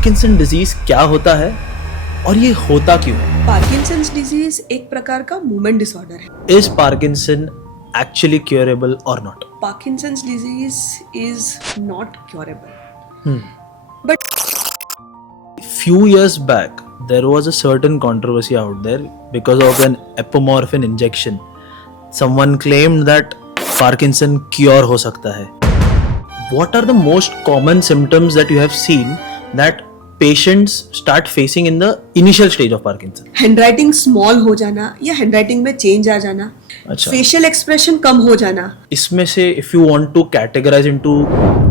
Parkinson disease क्या होता है और ये होता क्यों है? पार्किंसंस डिजीज एक प्रकार का मूवमेंट डिसऑर्डर है. इज पार्किंसन एक्चुअली क्योरेबल और not? Parkinson's disease is not curable. Few years back there was a certain controversy out there because of an apomorphine injection. Someone claimed that Parkinson cure हो सकता है. What are the most common symptoms that you have seen that patients start facing in the initial stage of Parkinson? Handwriting small हो जाना या handwriting में change आ जाना. अच्छा. Facial expression कम हो जाना. इसमें से if you want to categorize into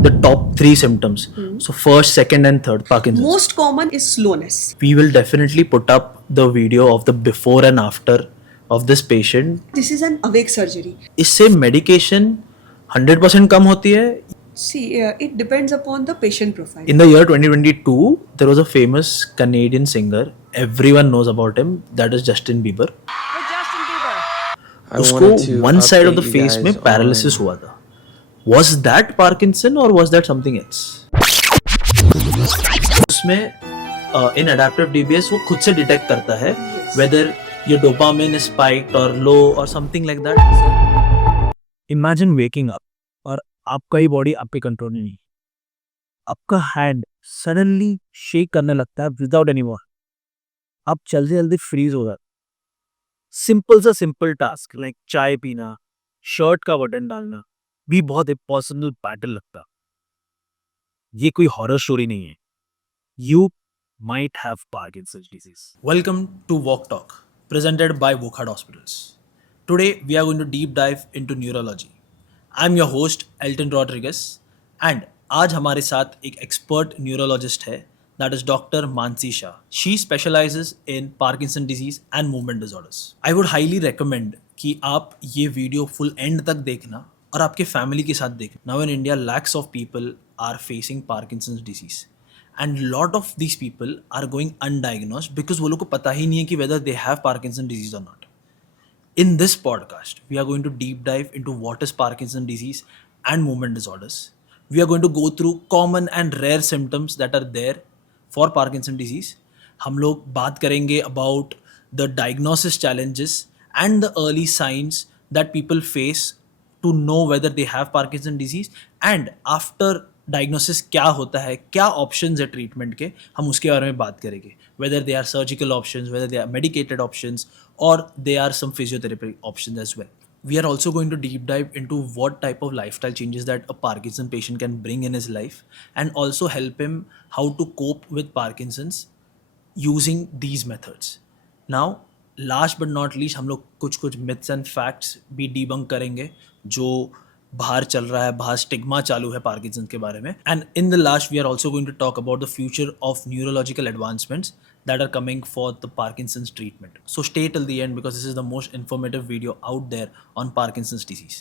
the top 3 symptoms, so first, second and third Parkinson's. Most common is slowness. We will definitely put up the video of the before and after of this patient. This is an awake surgery. इससे medication 100% कम होती है. See it depends upon the patient profile. In the year 2022, there was a famous Canadian singer. Everyone knows about him. That is Justin Bieber. उसको one side of the face में paralysis हुआ था. Was that Parkinson or was that something else? उसमें in adaptive DBS वो खुद से detect करता है whether your dopamine is spiked or low or something like that. Imagine waking up और आपका ही बॉडी आप पे कंट्रोल नहीं, आपका हैंड सडनली शेक करने लगता है विदाउट एनी वॉर. आप जल्दी जल्दी फ्रीज हो जाते. सिंपल सा सिंपल टास्क लाइक चाय पीना, शर्ट का बटन डालना भी बहुत इम्पॉसिबल बैटल लगता. ये कोई हॉरर स्टोरी नहीं है. You might have Parkinson's disease. Welcome to Walk Talk, presented by Wokhad Hospitals. Today we are going to deep dive into neurology. I'm your host Elton Rodriguez and आज हमारे साथ एक expert neurologist है, that is Dr. Mansi Shah. She specializes in Parkinson disease and movement disorders. I would highly recommend कि आप ये video full and तक देखना और आपके फैमिली के साथ देखना. Now in India, lakhs of people are facing Parkinson's disease. And lot of these people are going undiagnosed because वो लोग को पता ही नहीं है कि whether they have Parkinson's disease or not. In this podcast, we are going to deep dive into what is Parkinson's disease and movement disorders. We are going to go through common and rare symptoms that are there for Parkinson's disease. हम लोग बात करेंगे about the diagnosis challenges and the early signs that people face to know whether they have Parkinson's disease, and after diagnosis क्या होता है, क्या options है treatment के, हम उसके बारे में बात करेंगे. Whether they are surgical options, whether they are medicated options, और they are some physiotherapy options as well. We are also going to deep dive into what type of lifestyle changes that a Parkinson patient can bring in his life, and also help him how to cope with Parkinson's using these methods. Now, last but not least, हम लोग कुछ myths and facts भी debunk करेंगे जो बाहर चल रहा है, बाहर स्टिग्मा चालू है पार्किंसन के बारे में. And in the last we are also going to talk about the future of neurological advancements that are coming for the Parkinson's treatment. So stay till the end because this is the most informative video out there on Parkinson's disease.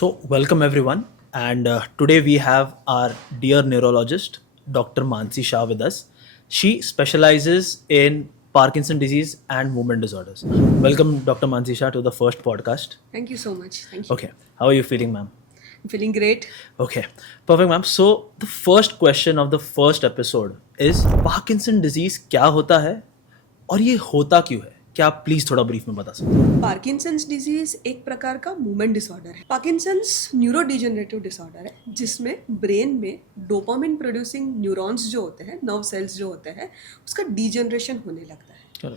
So welcome everyone, and today we have our dear neurologist Dr. Mansi Shah with us. She specializes in Parkinson's disease and movement disorders. Welcome Dr. Mansi Shah to the first podcast. Thank you so much. Thank you. Okay, how are you feeling, ma'am? I'm feeling great. Okay, perfect, ma'am. So the first question of the first episode is Parkinson disease क्या होता है और ये होता क्यों है? क्या आप प्लीज थोड़ा ब्रीफ में बता सकते हैं? पार्किंसंस डिजीज एक प्रकार का मूवमेंट डिसऑर्डर है. पार्किंसंस न्यूरोडिजेनरेटिव डिसऑर्डर है जिसमें ब्रेन में डोपामिन प्रोड्यूसिंग न्यूरॉन्स जो होते हैं, नर्व सेल्स जो होते हैं, उसका डिजेनरेशन होने लगता है.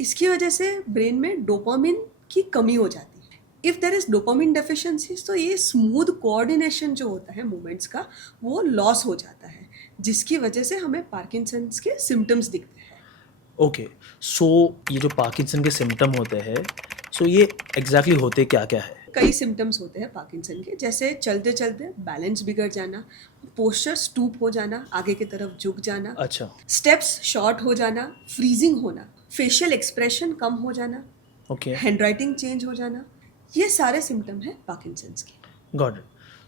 इसकी वजह से ब्रेन में डोपामिन की कमी हो जाती है. If there is dopamine deficiencies तो ये स्मूथ कोऑर्डिनेशन जो होता है मूवमेंट्स का वो लॉस हो जाता है, जिसकी वजह से हमें पार्किंसंस के सिम्टम्स दिखते हैं. ओके, सो ये जो पार्किंसन के सिम्टम होते हैं, सो ये एग्जैक्टली होते क्या क्या है? कई सिम्टम्स होते हैं पार्किंसन के, जैसे चलते चलते बैलेंस बिगड़ जाना, पोस्चर स्टूप हो जाना, आगे की तरफ झुक जाना, अच्छा, स्टेप्स शॉर्ट हो जाना, फ्रीजिंग होना, फेशियल एक्सप्रेशन कम हो जाना, ओके, हैंडराइटिंग चेंज हो जाना, ये सारे सिम्टम हैं पार्किंसंस के. Got it.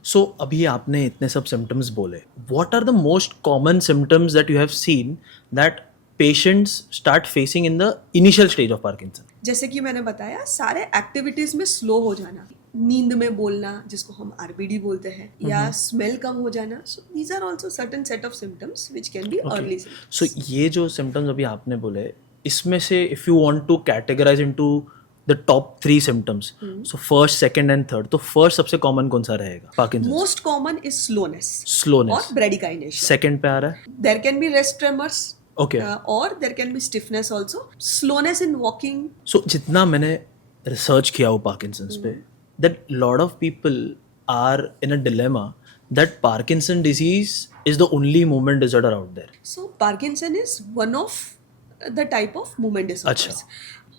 सो अभी आपने इतने सब सिम्टम्स बोले, what are the most common symptoms that you have seen that patients start facing in the initial stage of Parkinson? जैसे कि मैंने बताया, सारे एक्टिविटीज़ में स्लो हो जाना, नींद में बोलना जिसको हम आरबीडी बोलते हैं, या स्मेल कम हो जाना. So these are also certain set of symptoms which can be early symptoms. So ये जो सिम्टम्स अभी आपने बोले, इसमें से if you want to categorize into the top 3 symptoms, so first, second and third, तो फर्स्ट सबसे कॉमन कौन सा रहेगा? Parkinson's. Most common is slowness slowness. और ब्रेडिकाइनेशिया. सेकंड पे आ रहा है. There can be rest tremors. Okay. Or there can be stiffness also. Slowness in walking. सो जितना मैंने रिसर्च किया हो पार्किंसंस पे, that lot of people are in a dilemma that Parkinson disease is the only movement disorder out there. So Parkinson is one of the type of movement disorders. अच्छा.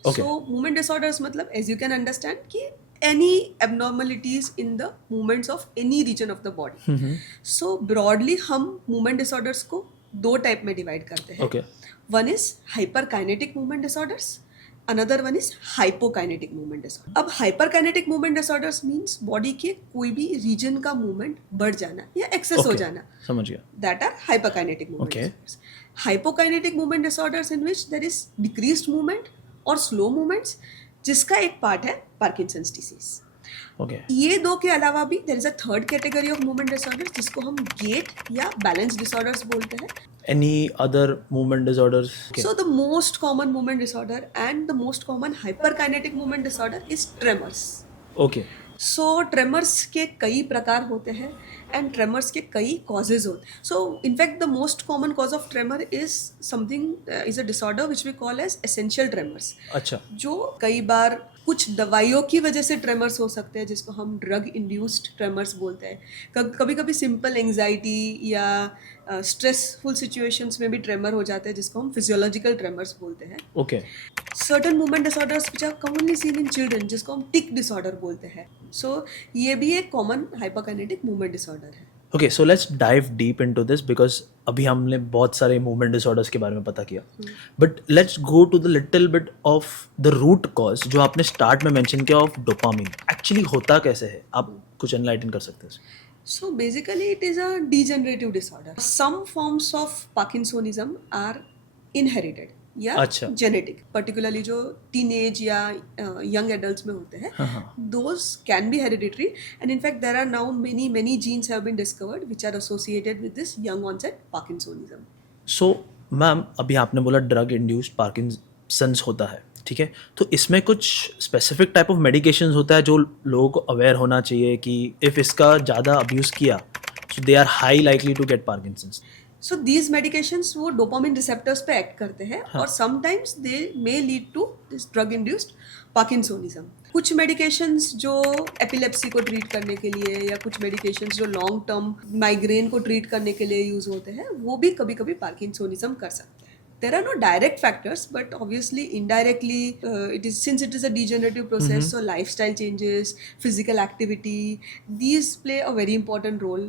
Okay. So movement disorders मतलब as you can understand कि any abnormalities in the movements of any region of the body. So broadly हम movement disorders को 2 type में divide करते हैं. Okay. One is hyperkinetic movement disorders. Another one is hypokinetic movement disorder. अब hyperkinetic movement disorders means body के कोई भी region का movement बढ़ जाना या excess हो Okay. जाना. समझ गया. That are hyperkinetic movement Okay. disorders. Hypokinetic movement disorders in which there is decreased movement और slow movements, जिसका एक पार्ट है Parkinson's disease. ओके. ये 2 के अलावा भी there is a third category of movement disorders जिसको हम gait या balance disorders बोलते हैं. Any other movement disorders? Okay. So the most common movement disorder and the most common hyperkinetic movement disorder is tremors. Okay. So tremors के कई प्रकार होते हैं एंड ट्रेमर्स के कई कॉजेज होते हैं. So in fact the most common cause of tremor is something is a disorder which we call as essential tremors. अच्छा. जो कई बार कुछ दवाइयों की वजह से ट्रेमर्स हो सकते हैं जिसको हम ड्रग इंड्यूस्ड ट्रेमर्स बोलते हैं. कभी कभी सिंपल एंग्जाइटी या स्ट्रेसफुल सिचुएशंस में भी ट्रेमर हो जाते हैं जिसको हम फिजियोलॉजिकल ट्रेमर्स बोलते हैं. Okay. Certain movement disorders which are commonly seen in children जिसको हम टिक डिसऑर्डर बोलते हैं. सो ये भी एक कॉमन हाइपरकाइनेटिक मूवमेंट डिसऑर्डर है. Okay, so let's dive deep into this because अभी हमने बहुत सारे मूवमेंट डिसऑर्डर्स के बारे में पता किया, but let's go to the little bit of the root cause जो आपने स्टार्ट में मेंशन किया ऑफ डोपामिन. एक्चुअली होता कैसे है, आप कुछ एनलाइटन कर सकते हैं? So basically it is a degenerative disorder. Some forms of Parkinsonism are inherited या अच्छा. जेनेटिक, पर्टिकुलरली जो टीनेज या यंग एडल्ट्स में होते हैं, those can be hereditary and in fact there are now many genes have been discovered which are associated with this young onset parkinsonism. So ma'am, अभी आपने बोला ड्रग इंड्यूस्ड पार्किंसंस होता है, ठीक है, तो इसमें कुछ स्पेसिफिक टाइप ऑफ मेडिकेशंस होता है जो लोगों को अवेयर होना चाहिए कि इफ़ इसका ज़्यादा अब्यूज़ किया so they are high likely to get Parkinson's. So these medications वो डोपामिन रिसेप्टर्स पे एक्ट करते हैं और sometimes they may lead to this drug induced parkinsonism. कुछ मेडिकेशंस जो एपिलेप्सी को ट्रीट करने के लिए या कुछ मेडिकेशंस जो लॉन्ग टर्म माइग्रेन को ट्रीट करने के लिए यूज होते हैं वो भी कभी कभी पार्किंसोनिज्म कर सकते हैं. There are no direct factors, but obviously indirectly since it is a degenerative process, so lifestyle changes, physical activity, these play a very important role.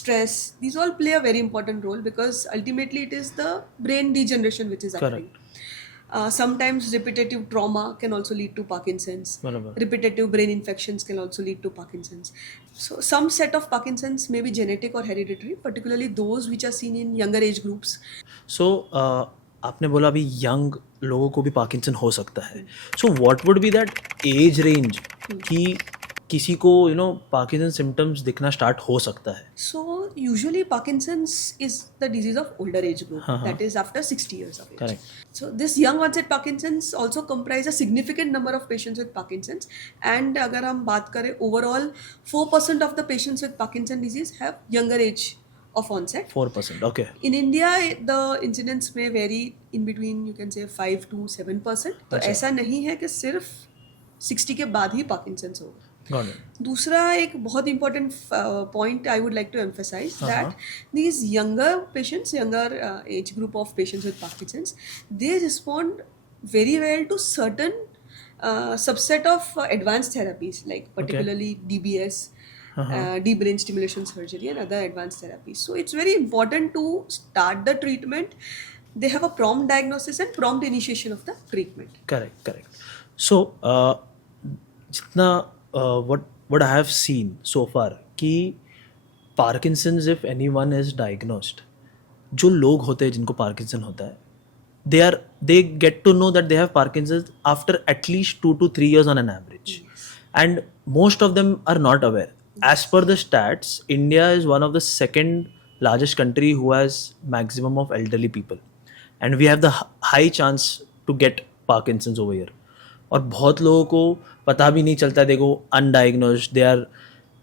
Stress, these all play a very important role because ultimately it is the brain degeneration which is occurring. Sometimes repetitive trauma can also lead to Parkinson's. बराबर. Repetitive brain infections can also lead to Parkinson's. So some set of Parkinson's may be genetic or hereditary, particularly those which are seen in younger age groups. सो आपने बोला अभी young लोगों को भी Parkinson हो सकता है, so what would be that age range कि किसी को पार्किंसन सिम्टम्स दिखना स्टार्ट हो सकता है? So usually Parkinson's is the disease of older age group, that is after 60 years of age. Correct. So this young onset Parkinson's also comprise a significant number of patients with Parkinson's, and अगर हम बात करें overall 4% of the patients with Parkinson disease have younger age of onset. 4%. Okay. In India the incidence may vary in between you can say 5 to 7%. तो ऐसा नहीं है कि सिर्फ 60 के बाद ही Parkinson's होगा. Got it. दूसरा एक बहुत important point I would like to emphasize that these younger patients, younger age group of patients with Parkinson's, they respond very well to certain subset of advanced therapies like particularly DBS, deep brain stimulation surgery and other advanced therapies. So it's very important to start the treatment. They have a prompt diagnosis and prompt initiation of the treatment. Correct. So जितना what I have seen so far कि Parkinson's, if anyone is diagnosed, जो लोग होते हैं जिनको Parkinson होता है, they get to know that they have Parkinson's after at least 2 to 3 years on an average. And most of them are not aware. As per the stats, India is one of the second largest country who has maximum of elderly people, and we have the high chance to get Parkinson's over here. और बहुत लोगों को पता भी नहीं चलता, देखो undiagnosed,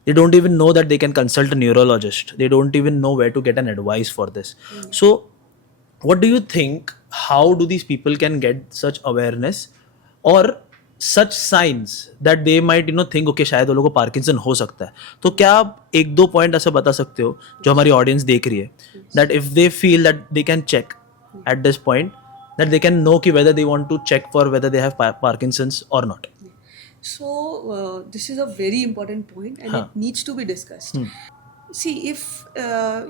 they don't even know that they can consult a neurologist, they don't even know where to get an advice for this. So what do you think, how do these people can get such awareness or such signs that they might think okay शायद वो लोगों को Parkinson हो सकता है? तो क्या आप एक दो पॉइंट ऐसा बता सकते हो जो हमारी ऑडियंस देख रही है, that if they feel that they can check at this point, that they can know कि whether they want to check for whether they have Parkinson's or not? So this is a very important point, and it needs to be discussed. See, if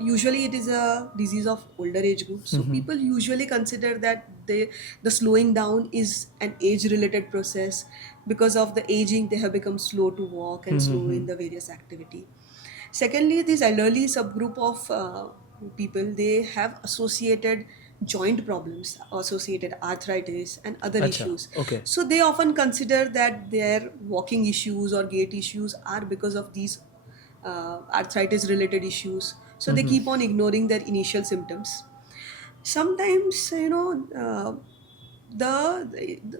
usually it is a disease of older age group, so people usually consider that the slowing down is an age-related process. Because of the aging, they have become slow to walk and slow in the various activity. Secondly, this elderly subgroup of people, they have associated joint problems, associated arthritis and other issues. Okay. So they often consider that their walking issues or gait issues are because of these arthritis related issues. So they keep on ignoring their initial symptoms. Sometimes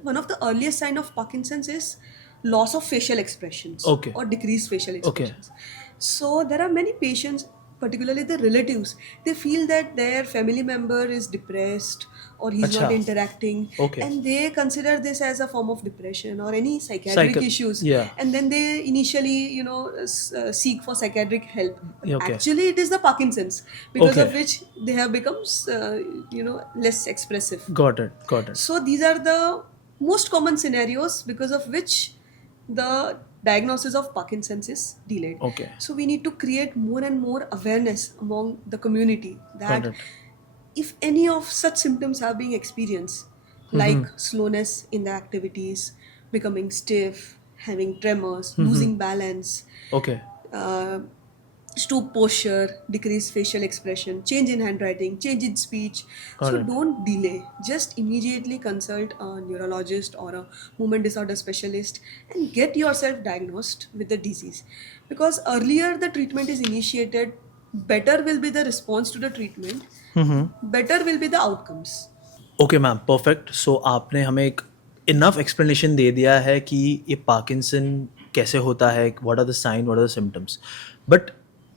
one of the earliest sign of Parkinson's is loss of facial expressions. Okay. Or decreased facial expressions. So there are many patients, particularly the relatives, they feel that their family member is depressed or he's not interacting, Okay. and they consider this as a form of depression or any psychiatric issues. Yeah. And then they initially seek for psychiatric help. But Okay. actually it is the Parkinson's, because Okay. of which they have become less expressive. Got it. So these are the most common scenarios because of which the diagnosis of Parkinson's is delayed. Okay. So we need to create more and more awareness among the community that Got it. if any of such symptoms are being experienced, like slowness in the activities, becoming stiff, having tremors, losing balance, Okay. stoop posture, decreased facial expression, change in handwriting, change in speech. So don't delay. Just immediately consult a neurologist or a movement disorder specialist and get yourself diagnosed with the disease. Because earlier the treatment is initiated, better will be the response to the treatment, better will be the outcomes. Okay ma'am, perfect. So आपने हमें एक enough explanation दे दिया है कि ये Parkinson कैसे होता है, what are the sign, what are the symptoms. But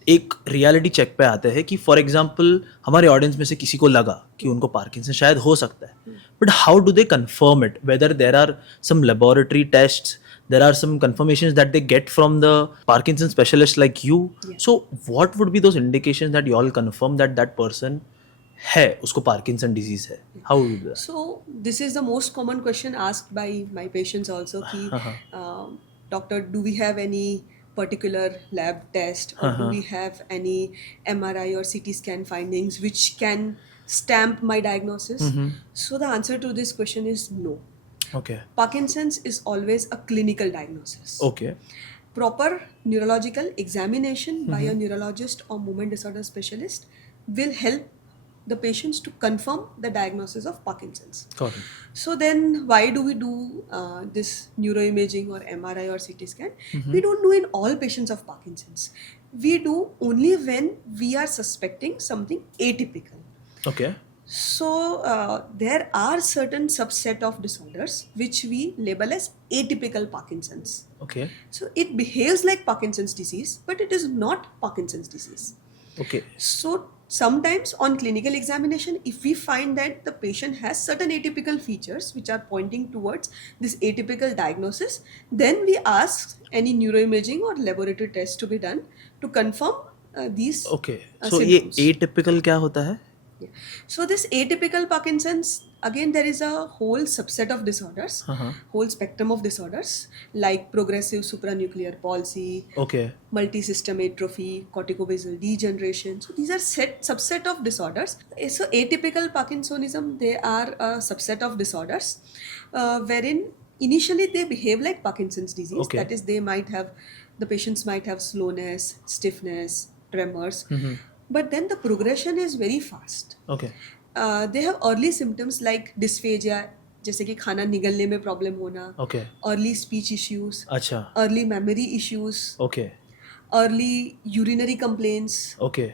एक रियलिटी चेक पे आते हैं कि फॉर एग्जांपल हमारे ऑडियंस में से किसी को लगा कि उनको पार्किंसन शायद हो सकता है, but how do they confirm it, whether there are some laboratory tests, there are some confirmations that they get from the Parkinson specialist like you. Yeah. So what would be those indications that you all confirm that that person है, उसको Parkinson disease है? How would you do that? So this is the most common question asked by my patients also कि doctor, do we have any particular lab test or do we have any MRI or CT scan findings which can stamp my diagnosis? So the answer to this question is no. Okay. Parkinson's is always a clinical diagnosis. Okay. Proper neurological examination by a neurologist or movement disorder specialist will help the patients to confirm the diagnosis of Parkinson's. Got it. So then why do we do this neuroimaging or MRI or CT scan? We don't do in all patients of Parkinson's. We do only when we are suspecting something atypical. Okay. So there are certain subset of disorders which we label as atypical Parkinson's. Okay. So it behaves like Parkinson's disease, but it is not Parkinson's disease. Okay. So sometimes on clinical examination, if we find that the patient has certain atypical features which are pointing towards this atypical diagnosis, then we ask any neuroimaging or laboratory test to be done to confirm these Okay. So ये symptoms. atypical क्या होता है? Yeah. So this atypical Parkinson's, again there is a whole subset of disorders, whole spectrum of disorders like progressive supranuclear palsy, Okay. multisystem atrophy, corticobasal degeneration. So these are subset of disorders. So atypical Parkinsonism, they are a subset of disorders wherein initially they behave like Parkinson's disease. Okay. That is, the patients might have slowness, stiffness, tremors. But then the progression is very fast. Okay. They have early symptoms like dysphagia, जैसे कि खाना निगलने में problem होना, okay, early speech issues, अच्छा, early memory issues, okay, early urinary complaints, okay,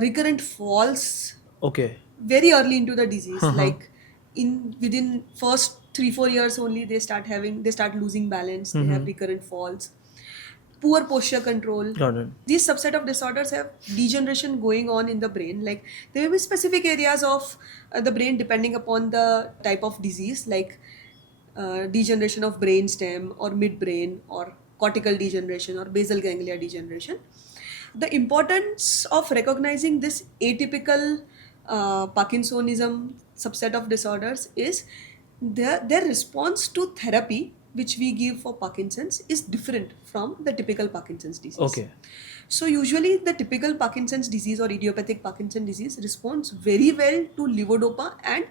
recurrent falls okay, very early into the disease, like in within first 3-4 years only they start losing balance, they have recurrent falls, poor posture control. Got it, These subset of disorders have degeneration going on in the brain. Like there may be specific areas of the brain depending upon the type of disease, like degeneration of brain stem or midbrain, or cortical degeneration or basal ganglia degeneration. The importance of recognizing this atypical Parkinsonism subset of disorders is their response to therapy which we give for Parkinson's is different from the typical Parkinson's disease. Okay, So usually the typical Parkinson's disease or idiopathic Parkinson disease responds very well to levodopa and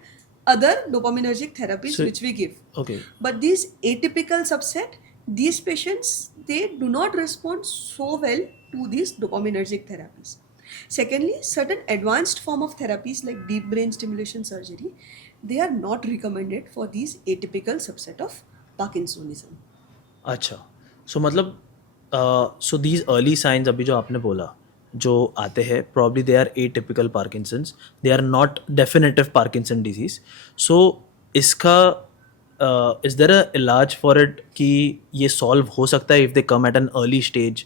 other dopaminergic therapies So- which we give. Okay, But these atypical subset, these patients, they do not respond so well to these dopaminergic therapies. Secondly, certain advanced form of therapies like deep brain stimulation surgery, they are not recommended for these atypical subset of Parkinsonism. अच्छा, सो मतलब so these early signs अभी जो आपने बोला जो आते हैं probably they are atypical Parkinson's, they are not definitive Parkinson disease. So इसका इज देयर अ इलाज फॉर इट कि ये सॉल्व हो सकता है if they come at an early stage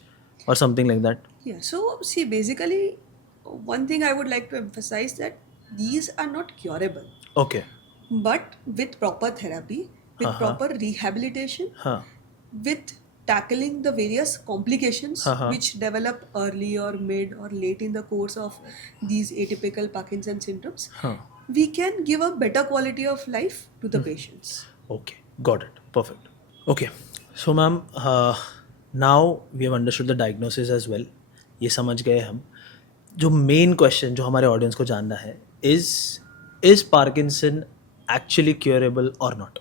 और something like that? Yeah, so see, basically, one thing I would like to emphasize that these are not curable, okay, but with proper therapy, with proper rehabilitation, हाँ, with tackling the various complications Uh-huh. which develop early or mid or late in the course of these atypical Parkinson symptoms, हाँ, we can give a better quality of life to the patients. okay, got it, perfect. Okay, so ma'am, now we have understood the diagnosis as well. ये समझ गए हम. जो main question जो हमारे audience को जानना है इज पार्किंसन एक्चुअली क्योरेबल और not?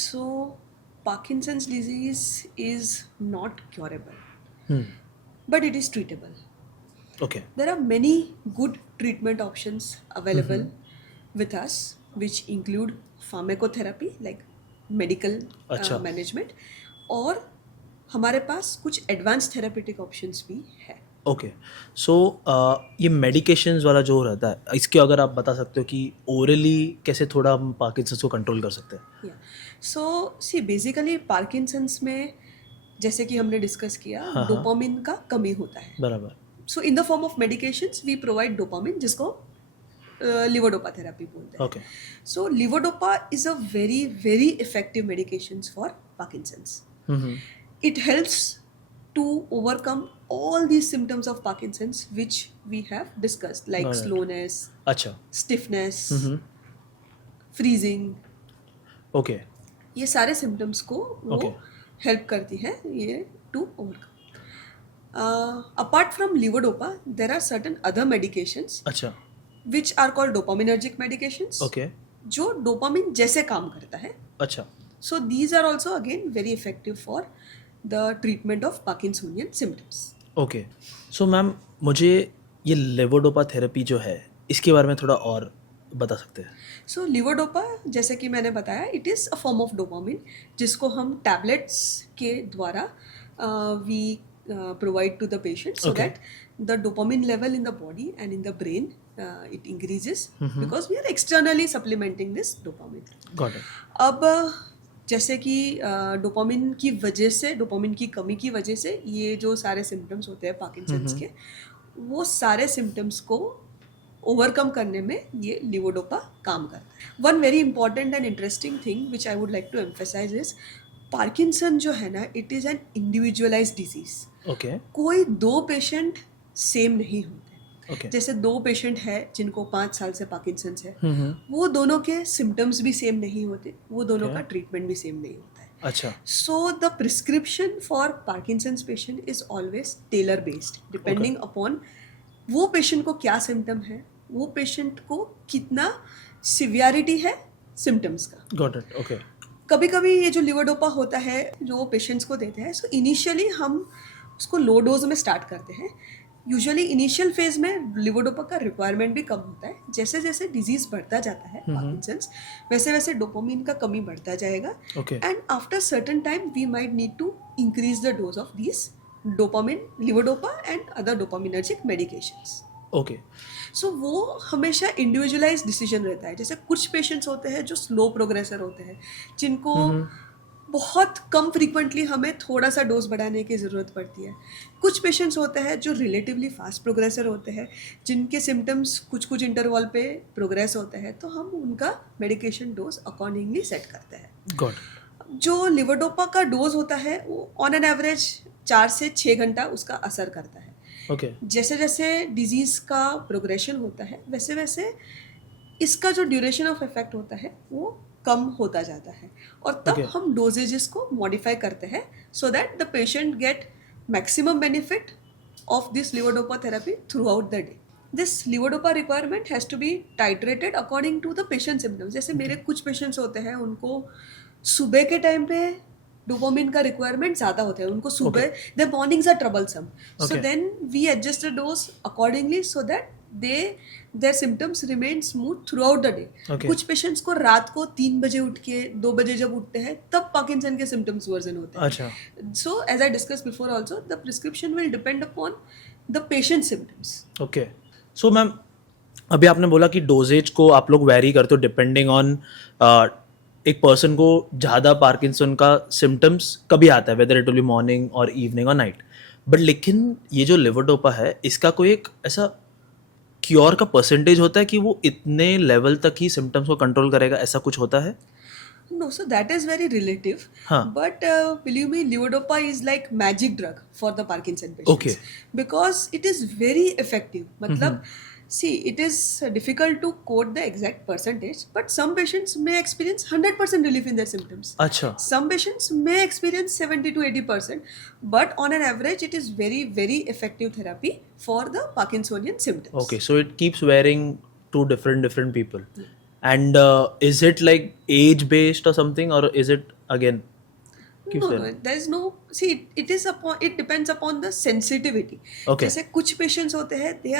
So, Parkinson's disease is not curable, but it is treatable. Okay, There are many good treatment options available with us, which include pharmacotherapy, like medical अच्छा. management, और हमारे पास कुछ advance therapeutic options भी है. Okay. सो ये medications वाला जो रहता है इसके अगर आप बता सकते हो कि ओरली कैसे थोड़ा हम पार्किंसंस को कंट्रोल कर सकते हैं? सो सी बेसिकली पार्किंसंस में जैसे कि हमने डिस्कस किया, डोपामिन का कमी होता है. बराबर. So in the form of medications we provide dopamine, जिसको लिवोडोपा थेरेपी बोलते हैं. Okay, So levodopa is a very, very effective medication for Parkinson's. It helps to overcome all these symptoms of Parkinson's which we have discussed, like Got it. slowness, अच्छा, stiffness, freezing. Okay, ये सारे symptoms को वो Okay. help करती है ये to overcome. Apart from levodopa, there are certain other medications अच्छा, which are called dopaminergic medications, okay, जो डोपामिन जैसे काम करता है. अच्छा, So these are also again very effective for the treatment of Parkinsonian symptoms. Okay. So ma'am मुझे ये levodopa therapy जो है इसके बारे में थोड़ा और बता सकते हैं? So levodopa, जैसे कि मैंने बताया, it is a form of dopamine जिसको हम tablets के द्वारा we provide to the patient so Okay. that the dopamine level in the body and in the brain it increases because we are externally supplementing this dopamine. Got it. अब जैसे कि dopamine की वजह से, dopamine की कमी की वजह से ये जो सारे सिम्टम्स होते हैं पार्किंसंस के, वो सारे सिम्टम्स को ओवरकम करने में ये लिवोडोपा काम करता है. One very important and interesting thing which I would like to emphasize is Parkinson जो है ना, it is an individualized disease. Okay, कोई दो पेशेंट सेम नहीं होते. ओके, जैसे दो पेशेंट है जिनको 5 साल से पार्किंसंस है, वो दोनों के सिम्टम्स भी सेम नहीं होते, वो दोनों का ट्रीटमेंट भी सेम नहीं होता है. अच्छा, So the prescription for Parkinson's patient is always tailor based, depending upon वो पेशेंट को क्या सिम्टम है, वो पेशेंट को कितना सिवियरिटी है सिम्टम्स का. Got it. ओके, कभी कभी ये जो लिवोडोपा होता है जो पेशेंट्स को देते हैं, सो इनिशियली हम उसको लो डोज में स्टार्ट करते हैं. यूजुअली इनिशियल फेज में लिवोडोपा का रिक्वायरमेंट भी कम होता है. जैसे जैसे डिजीज बढ़ता जाता है पार्किंसंस, वैसे वैसे डोपामिन का कमी बढ़ता जाएगा. Okay and after certain time we might need to increase the dose of this dopamine, levodopa and other dopaminergic medications. Okay so वो हमेशा इंडिविजुअलाइज डिसीजन रहता है. जैसे कुछ पेशेंट्स होते हैं जो स्लो प्रोग्रेसर होते हैं, जिनको बहुत कम फ्रीक्वेंटली हमें थोड़ा सा डोज बढ़ाने की ज़रूरत पड़ती है. कुछ पेशेंट्स होते हैं जो रिलेटिवली फास्ट प्रोग्रेसर होते हैं, जिनके सिम्टम्स कुछ कुछ इंटरवल पे प्रोग्रेस होते हैं, तो हम उनका मेडिकेशन डोज अकॉर्डिंगली सेट करते हैं. गॉट जो लिवोडोपा का डोज होता है वो ऑन एन एवरेज 4 से 6 घंटा उसका असर करता है. ओके जैसे जैसे डिजीज़ का प्रोग्रेशन होता है वैसे वैसे इसका जो ड्यूरेशन ऑफ इफेक्ट होता है वो कम होता जाता है. और तब Okay. हम डोजेजेस को मॉडिफाई करते हैं so that the patient get maximum benefit of this levodopa therapy throughout the day. This levodopa requirement has to be titrated according to the patient symptoms. जैसे मेरे कुछ पेशेंट्स होते हैं उनको सुबह के टाइम पे डोपामिन का रिक्वायरमेंट ज़्यादा होता है. उनको सुबह the mornings are troublesome, so Okay. Then we adjust the dose accordingly so that their symptoms remain smooth throughout the day. Okay. कुछ पेशेंट्स को रात को 3 बजे उठ के 2 बजे जब उठते हैं तब पार्किंसन के सिम्टम्स वर्जन होते हैं. अच्छा so as I discuss before also the prescription will depend upon the patient symptoms. Okay so ma'am अभी आपने बोला कि डोजेज को आप लोग वैरी करते हो डिपेंडिंग ऑन एक पर्सन को ज़्यादा पार्किंसन का सिम्टम्स कभी आता है, whether it will be morning और इवनिंग और नाइट. बट लेकिन ये जो लिवोडोपा है इसका कोई एक ऐसा क्योर का परसेंटेज होता है कि वो इतने लेवल तक ही सिम्टम्स को कंट्रोल करेगा, ऐसा कुछ होता है? No, so that is very relative. Huh. But believe me, levodopa is like magic drug for the Parkinson patients. Okay. Because it is very effective. मतलब, see, it is difficult to quote the exact percentage, but some patients may experience 100% relief in their symptoms. अच्छा Some patients may experience 70 to 80%, but on an average, it is very, very effective therapy for the Parkinsonian symptoms. okay so it keeps varying to different people. And is it like age based or something, or is it again keeps No, varying? there is no. See, it depends upon the sensitivity. Okay. जैसे कुछ patients होते हैं, they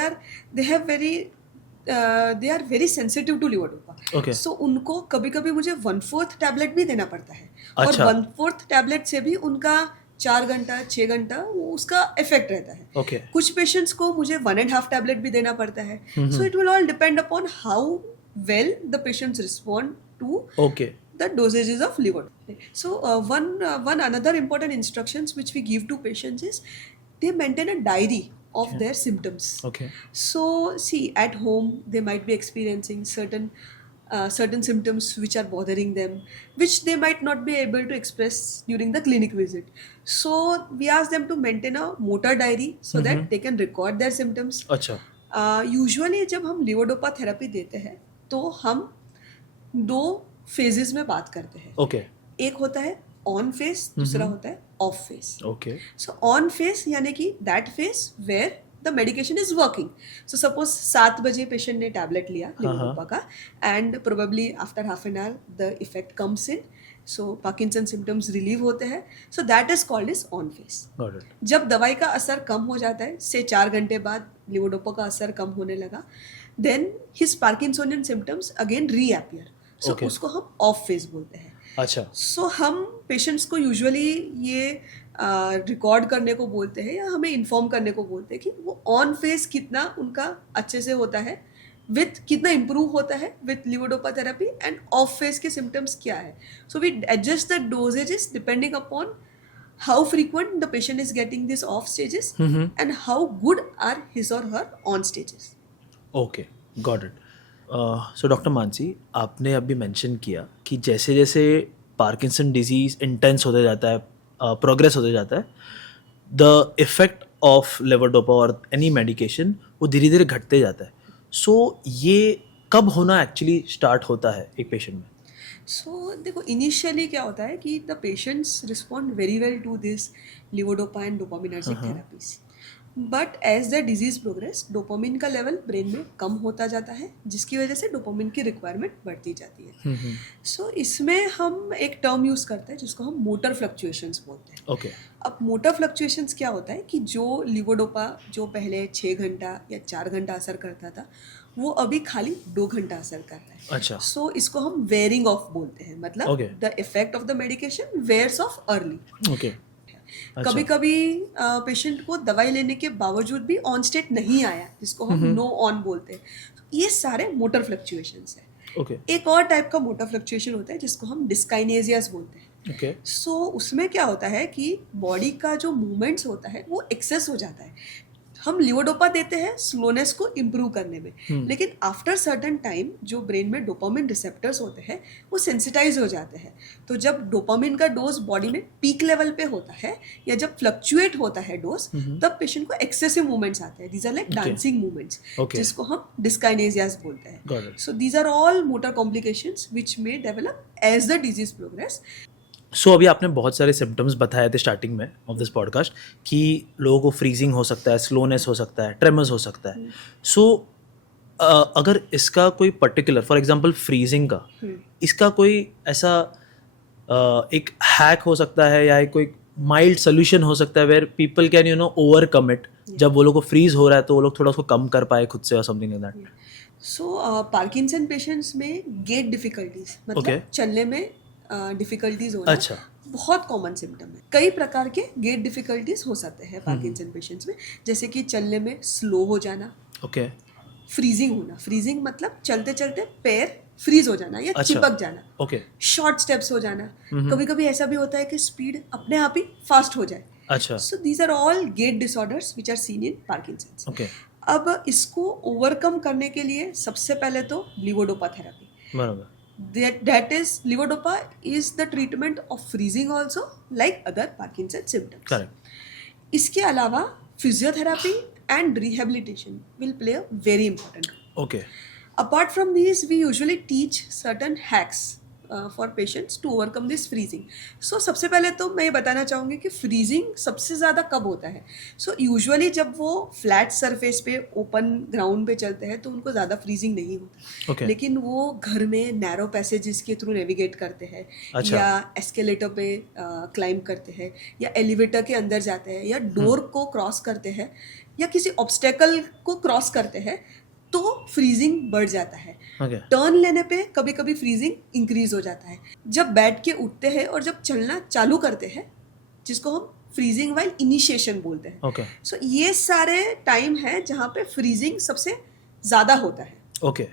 are very sensitive to levodopa. Okay. So उनको कभी कभी मुझे 1/4 tablet भी देना पड़ता है. अच्छा. और 1/4 टैबलेट से भी उनका 4 घंटा 6 घंटा वो उसका इफेक्ट रहता है. Okay. कुछ पेशेंट्स को मुझे 1.5 टैबलेट भी देना पड़ता है. So it will all depend upon how well the patients respond to Okay. the dosages of levodopa. So one another important instructions which we give to patients is they maintain a diary of their symptoms. Okay. So see, at home they might be experiencing certain symptoms which are bothering them, which they might not be able to express during the clinic visit. So we ask them to maintain a motor diary so that they can record their symptoms. अच्छा usually जब हम levodopa therapy देते हैं तो हम 2 phases में बात करते हैं. Okay. एक होता है ऑन फेज, दूसरा होता है off phase. Okay. So on phase यानी कि that phase where the medication is working. So suppose 7 बजे पेशेंट ने टैबलेट लिया लिवोडोपा का and probably after half an hour the effect comes in. So Parkinson symptoms relieve होते हैं. So that is called is on phase. Got it. जब दवाई का असर कम हो जाता है, से 4 घंटे बाद लिवोडोपा का असर कम होने लगा, then his parkinsonian symptoms again reappear. So Okay. उसको हम ऑफ फेज बोलते हैं. अच्छा सो हम पेशेंट्स को यूजुअली ये रिकॉर्ड करने को बोलते हैं या हमें इन्फॉर्म करने को बोलते हैं कि वो ऑन फेज कितना उनका अच्छे से होता है, विथ कितना इम्प्रूव होता है with levodopa therapy, and off phase के सिम्टम्स क्या है. So we adjust the dosages depending upon how frequent the patient is getting these off stages and how good are his or her on stages. Okay got it. So doctor Mansi, आपने अभी mention किया कि जैसे जैसे Parkinson disease intense होते जाता है, progress होते जाता है, द इफ़ेक्ट ऑफ लेवोडोपा और एनी मेडिकेशन वो धीरे धीरे घटते जाता है. सो ये कब होना एक्चुअली स्टार्ट होता है एक पेशेंट में? सो देखो, इनिशियली क्या होता है कि the patients respond very well to this levodopa and dopaminergic therapies. But as the disease progress dopamine का लेवल ब्रेन में कम होता जाता है, जिसकी वजह से डोपामिन की रिक्वायरमेंट बढ़ती जाती है. सो इसमें हम एक टर्म यूज़ करते हैं जिसको हम मोटर फ्लक्चुएशंस बोलते हैं. ओके. अब मोटर फ्लक्चुएशंस क्या होता है कि जो लिवोडोपा जो पहले 6 घंटा या 4 घंटा असर करता था, वो अभी खाली 2 घंटा असर कर रहा है. अच्छा. सो इसको हम वेयरिंग ऑफ बोलते हैं, मतलब Okay. The effect of the medication wears off early. Okay. कभी कभी पेशेंट को दवाई लेने के बावजूद भी ऑन स्टेट नहीं आया, जिसको हम नो ऑन बोलते हैं. ये सारे मोटर फ्लक्चुएशंस है. ओके. एक और टाइप का मोटर फ्लक्चुएशन होता है जिसको हम डिस्काइनेसियास बोलते हैं. ओके. सो उसमें क्या होता है कि बॉडी का जो मूवमेंट्स होता है वो एक्सेस हो जाता है. हम लिवोडोपा देते हैं स्लोनेस को इम्प्रूव करने में, लेकिन आफ्टर सर्टन टाइम जो ब्रेन में डोपामिन रिसेप्टर्स होते हैं वो सेंसिटाइज हो जाते हैं. तो जब डोपामिन का डोज बॉडी में पीक लेवल पे होता है या जब फ्लक्चुएट होता है डोज, तब पेशेंट को एक्सेसिव मूवमेंट्स आते हैं. These are like dancing movements, Okay. जिसको हम डिस्काइनेसियास बोलते हैं. Got it. So these are all motor complications which may develop as the disease progress. So अभी आपने बहुत सारे सिम्टम्स बताए थे स्टार्टिंग में ऑफ दिस पॉडकास्ट कि लोगों को फ्रीजिंग हो सकता है, स्लोनेस हो सकता है, ट्रेमर्स हो सकता है. सो अगर इसका कोई पर्टिकुलर, फॉर एग्जांपल फ्रीजिंग का, इसका कोई ऐसा एक हैक हो सकता है या एक कोई माइल्ड सोल्यूशन हो सकता है where people can overcome it, जब वो लोग को फ्रीज हो रहा है तो वो लोग थोड़ा उसको कम कर पाए खुद से और something like that. So Parkinson patients में गेट डिफिकल्टीज, मतलब Okay. चलने में डिफिकल्टीज होना अच्छा. बहुत कॉमन सिम्टम है. कई प्रकार के गेट डिफिकल्टीज हो सकते हैं पार्किंसन पेशेंट्स में, जैसे कि चलने में स्लो हो जाना, ओके. फ्रीजिंग होना. फ्रीजिंग मतलब चलते चलते पैर फ्रीज हो जाना या अच्छा. चिपक जाना, ओके. शॉर्ट स्टेप्स हो जाना. कभी कभी ऐसा भी होता है कि स्पीड अपने आप ही फास्ट हो जाए. अच्छा. So these are all gait disorders which are seen in Parkinson's. Okay. अब इसको ओवरकम करने के लिए सबसे पहले तो लिवोडोपा थेरेपी. बराबर. That is, levodopa is the treatment of freezing also, like other Parkinson's symptoms. Correct. इसके अलावा physiotherapy and rehabilitation will play a very important role. Okay. Apart from these, we usually teach certain hacks for patients to overcome this freezing. So सबसे पहले तो मैं ये बताना चाहूँगी कि freezing सबसे ज़्यादा कब होता है. So usually जब वो flat surface पे open ground पे चलते हैं तो उनको ज़्यादा freezing नहीं होता. Okay. लेकिन वो घर में narrow passages के थ्रू navigate करते हैं, अच्छा. या escalator पे climb करते हैं, या elevator के अंदर जाते हैं, या door को cross करते हैं, या किसी obstacle को cross करते हैं, तो फ्रीजिंग बढ़ जाता है. ओके. टर्न लेने पे कभी कभी फ्रीजिंग इंक्रीज हो जाता है. जब बैठ के उठते हैं और जब चलना चालू करते हैं, जिसको हम फ्रीजिंग वाइल इनिशिएशन बोलते हैं. ओके. सो ये सारे टाइम है जहाँ पे फ्रीजिंग सबसे ज़्यादा होता है. ओके.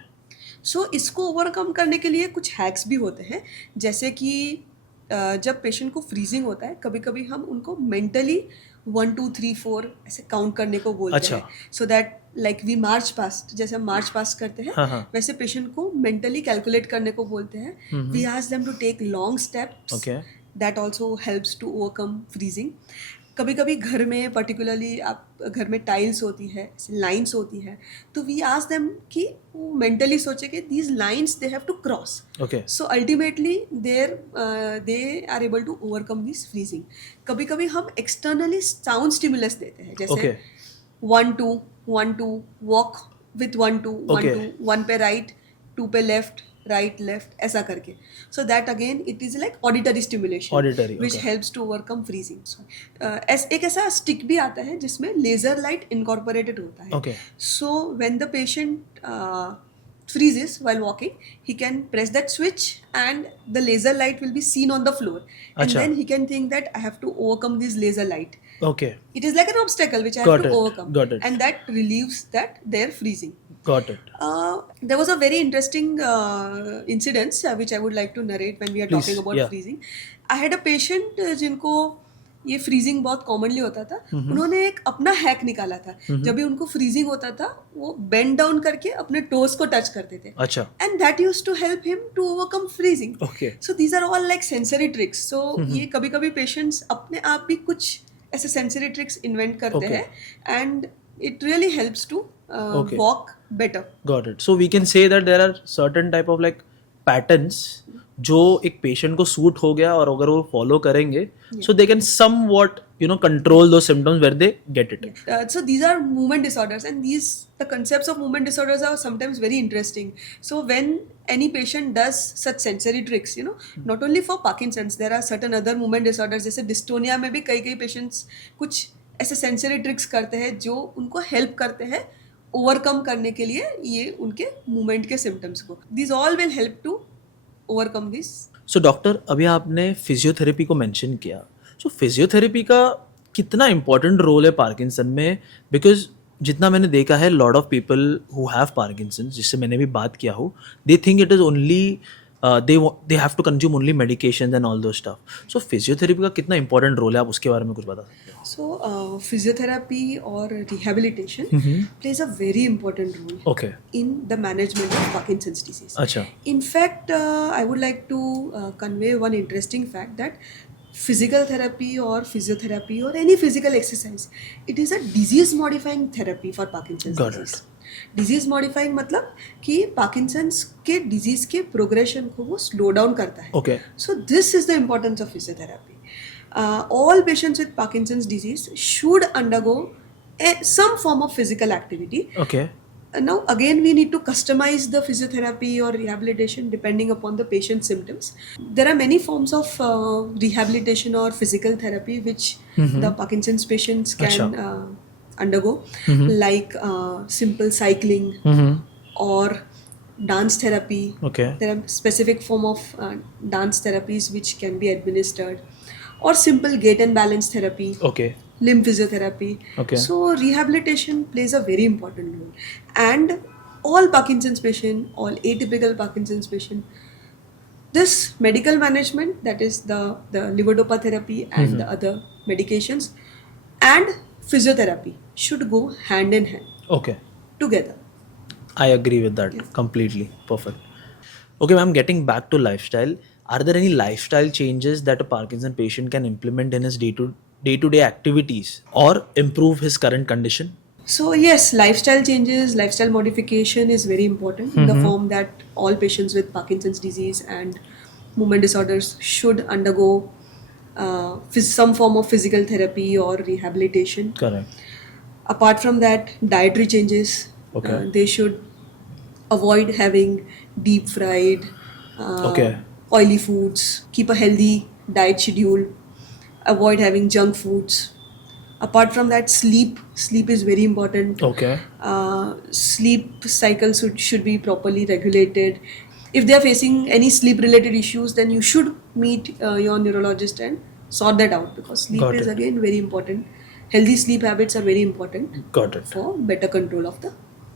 सो इसको ओवरकम करने के लिए कुछ हैक्स भी होते हैं, जैसे कि जब पेशेंट को फ्रीजिंग होता है, कभी कभी हम उनको मेंटली 1 2 3 4 ऐसे काउंट करने को बोलते अच्छा. हैं, so that like we march past, जैसे हम मार्च पास्ट करते हैं, हाँ. वैसे पेशेंट को मेंटली कैलकुलेट करने को बोलते हैं. We ask them to take long steps. Okay. That also helps to overcome freezing. कभी कभी घर में पर्टिकुलरली आप घर में टाइल्स होती है, लाइंस होती है, तो वी आस्क देम कि वो मेंटली सोचे कि these lines they have to cross. Okay. So ultimately they are able to overcome this freezing. कभी कभी हम एक्सटर्नली साउंड स्टिमुलस देते हैं, जैसे ओके. 1 2 1 2 walk with 1 2 1 Okay. 2 1 पे राइट, 2 पे लेफ्ट, राइट लेफ्ट, ऐसा करके. So that again it is like auditory stimulation Auditory, which okay. Helps to overcome freezing. एक ऐसा स्टिक भी आता है जिसमें लेजर लाइट इनकॉर्पोरेटेड होता है. Okay. So when the patient freezes while walking, he can press that switch and the laser light will be seen on the floor. And Acha. then he can think that I have to overcome this laser light. Okay. It is like an obstacle which I Got have to it. overcome. Got it. And that relieves that their freezing. Got it. There was a very interesting incident which I would like to narrate when we are Please, talking about yeah. freezing. I had a patient जिनको ये freezing बहुत commonly होता था. उन्होंने एक अपना hack निकाला था. जब भी उनको फ्रीजिंग होता था, वो बेंड डाउन करके अपने टोस को टच करते थे. अच्छा. And that used to help him to overcome freezing. Okay. So these are all like sensory tricks. So ये कभी कभी पेशेंट्स अपने आप भी कुछ ऐसे सेंसरी ट्रिक्स इन्वेंट करते Okay. हैं, and it really helps to Okay. Walk better. Got it. So we can say that there are certain type of like patterns जो एक पेशेंट को सूट हो गया और अगर वो फॉलो करेंगे, so they can somewhat control those symptoms where they get it. So these are movement disorders, and the concepts of movement disorders are sometimes very interesting. So when any patient does such sensory tricks, not only for Parkinson's, there are certain other movement disorders, जैसे dystonia में भी कई patients कुछ ऐसे sensory tricks करते हैं जो उनको help करते हैं overcome करने के लिए ये उनके movement के symptoms को. These all will help to overcome this. So doctor, अभी आपने फिजियोथेरेपी को मेंशन किया. सो फिजियोथेरेपी का कितना इम्पोर्टेंट रोल है पार्किंसन में? बिकॉज जितना मैंने देखा है, lot of people who have Parkinson, जिससे मैंने भी बात किया हो, they think it is only they have to consume only medication and all those stuff. So physiotherapy का कितना इंपॉर्टेंट रोल है, आप उसके बारे में कुछ बता सकते हैं? So physiotherapy or rehabilitation plays a very important role okay. in the management of Parkinson's disease. अच्छा. In fact, I would like to convey one interesting fact that physical therapy or physiotherapy or any physical exercise, it is a disease modifying therapy for Parkinson's Got disease. Disease modifying मतलब कि Parkinson's के disease के progression को वो slow down करता है. Okay. So this is the importance of physiotherapy. All patients with Parkinson's disease should undergo some form of physical activity. Okay. Now again we need to customize the physiotherapy or rehabilitation depending upon the patient's symptoms. There are many forms of rehabilitation or physical therapy which the Parkinson's patients can undergo, like simple cycling or dance therapy. Okay. There are specific form of dance therapies which can be administered, or simple gait and balance therapy, okay. limb physiotherapy. Okay. So rehabilitation plays a very important role, and all Parkinson's patient, all atypical Parkinson's patient, this medical management, that is the levodopa therapy and the other medications, and physiotherapy should go hand in hand okay. together. I agree with that completely. Perfect. Okay, ma'am, getting back to lifestyle, are there any lifestyle changes that a Parkinson patient can implement in his day-to-day activities or improve his current condition? So yes, lifestyle changes, lifestyle modification is very important in the form that all patients with Parkinson's disease and movement disorders should undergo some form of physical therapy or rehabilitation. Correct. Apart from that, dietary changes. Okay. They should avoid having deep fried, Okay. oily foods. Keep a healthy diet schedule. Avoid having junk foods. Apart from that, sleep is very important. Okay. Sleep cycles should be properly regulated. If they are facing any sleep related issues, then you should meet your neurologist and sort that out, because sleep Got is it. again very important. Healthy sleep habits are very important Got it. for better control of the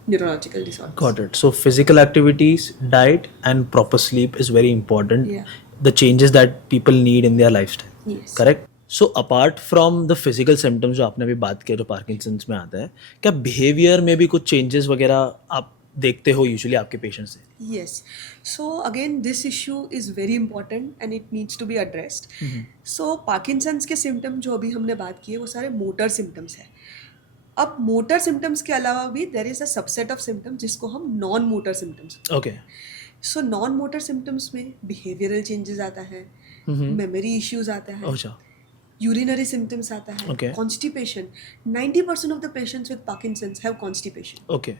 neurological disorders. Got it. So physical activities, diet, and proper sleep is very important. Yeah. The changes that people need in their lifestyle. Yes. Correct. So apart from the physical symptoms जो आपने अभी बात किया जो Parkinson's में आता है, क्या बिहेवियर में भी कुछ चेंजेस वगैरह आप देखते हो यूजुअली आपके पेशेंट से? Yes. So again, this issue is very important and it needs to be addressed. So Parkinson's के symptom जो अभी हमने बात की है वो सारे motor symptoms है. अब motor symptoms के अलावा भी there is a subset of symptoms जिसको हम non-motor symptoms. Okay. So non-motor symptoms में behavioral changes आता है, memory issues आता है, अच्छा. urinary symptoms आता है, Okay. constipation. 90% of the patients with Parkinson's have constipation. Okay.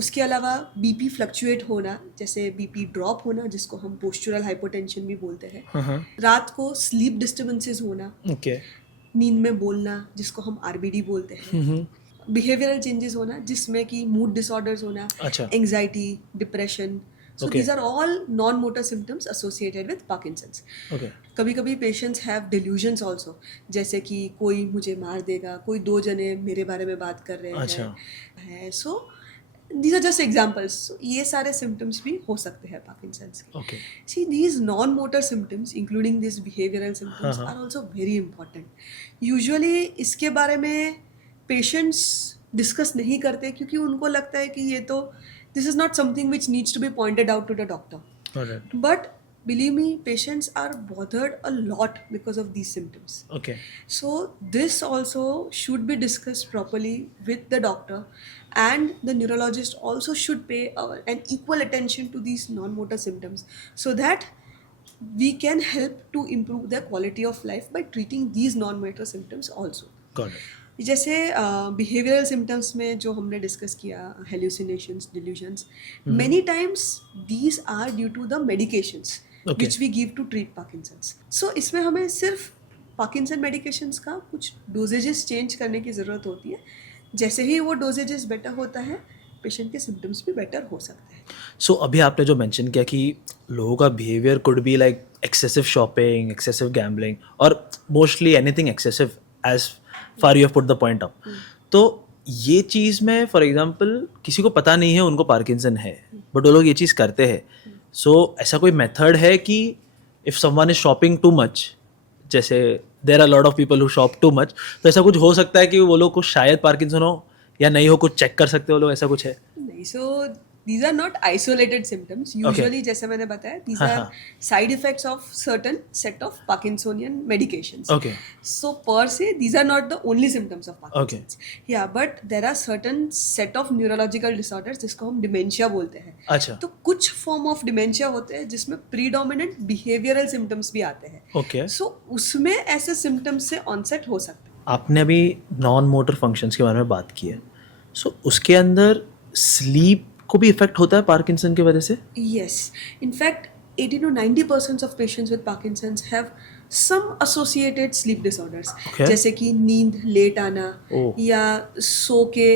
उसके अलावा बीपी फ्लक्चुएट होना, जैसे बीपी ड्रॉप होना जिसको हम पोस्चुरल हाइपोटेंशन भी बोलते हैं, रात को स्लीप डिस्टर्बेंसेस होना, ओके. नींद में बोलना जिसको हम आरबीडी बोलते हैं, बिहेवियरल चेंजेस होना जिसमें कि मूड डिसऑर्डर्स होना, अच्छा. Anxiety, depression. So Okay. These are all non motor symptoms associated with Parkinson's. Okay. कभी कभी पेशेंट्स हैव डिल्यूजन्स ऑल्सो, जैसे कि कोई मुझे मार देगा, कोई दो जने मेरे बारे में बात कर रहे अच्छा. हैं. सो these are just examples. So ये सारे symptoms भी हो सकते हैं Parkinson's के. Okay. See, these non-motor symptoms, including these behavioral symptoms, are also very important. Usually इसके बारे में patients discuss नहीं करते क्योंकि उनको लगता है कि ये तो this is not something which needs to be pointed out to the doctor. Alright. But believe me, patients are bothered a lot because of these symptoms. Okay. So this also should be discussed properly with the doctor, and the neurologist also should pay an equal attention to these non-motor symptoms so that we can help to improve their quality of life by treating these non-motor symptoms also. Got it. जैसे behavioural symptoms में जो हमने discuss किया, hallucinations, delusions, many times these are due to the medications Okay. Which we give to treat Parkinson's. So इसमें हमें सिर्फ Parkinson medications का कुछ डोजेजेस चेंज करने की ज़रूरत होती है. जैसे ही वो डोजेजेस बेटर होता है, पेशेंट के सिम्टम्स भी बेटर हो सकते हैं. सो अभी आपने जो मेंशन किया कि लोगों का behaviour could be like excessive shopping, excessive gambling और mostly anything excessive, as far you have put the point up. तो ये चीज़ में फॉर एग्जांपल किसी को पता नहीं है उनको पार्किंसन है, बट वो लोग ये चीज़ करते हैं. सो ऐसा कोई मेथड है कि if someone is shopping too much, जैसे there are lot of people who shop too much, तो ऐसा कुछ हो सकता है कि वो लोग को शायद पार्किंसन हो या नहीं हो, कुछ चेक कर सकते हो लोग, ऐसा कुछ है? नहीं, सो these are not isolated symptoms. Usually, जैसे मैंने बताया, these हाँ, are हाँ. side effects of certain set of Parkinsonian medications. Okay. So per se, these are not the only symptoms of Parkinson's. Yeah, but there are certain set of neurological disorders जिसको हम dementia बोलते हैं. अच्छा. तो कुछ form of dementia होते हैं जिसमें predominant behavioral symptoms भी आते हैं. Okay. So उसमें ऐसे symptoms से onset हो सकते हैं. आपने अभी नॉन मोटर फंक्शंस के बारे में बात की है. सो उसके अंदर स्लीप को भी इफेक्ट होता है पार्किंसन की वजह से? Yes. In fact, 80 to 90% of patients with Parkinson's have some associated sleep disorders. Okay. जैसे कि नींद लेट आना, Oh. या सो के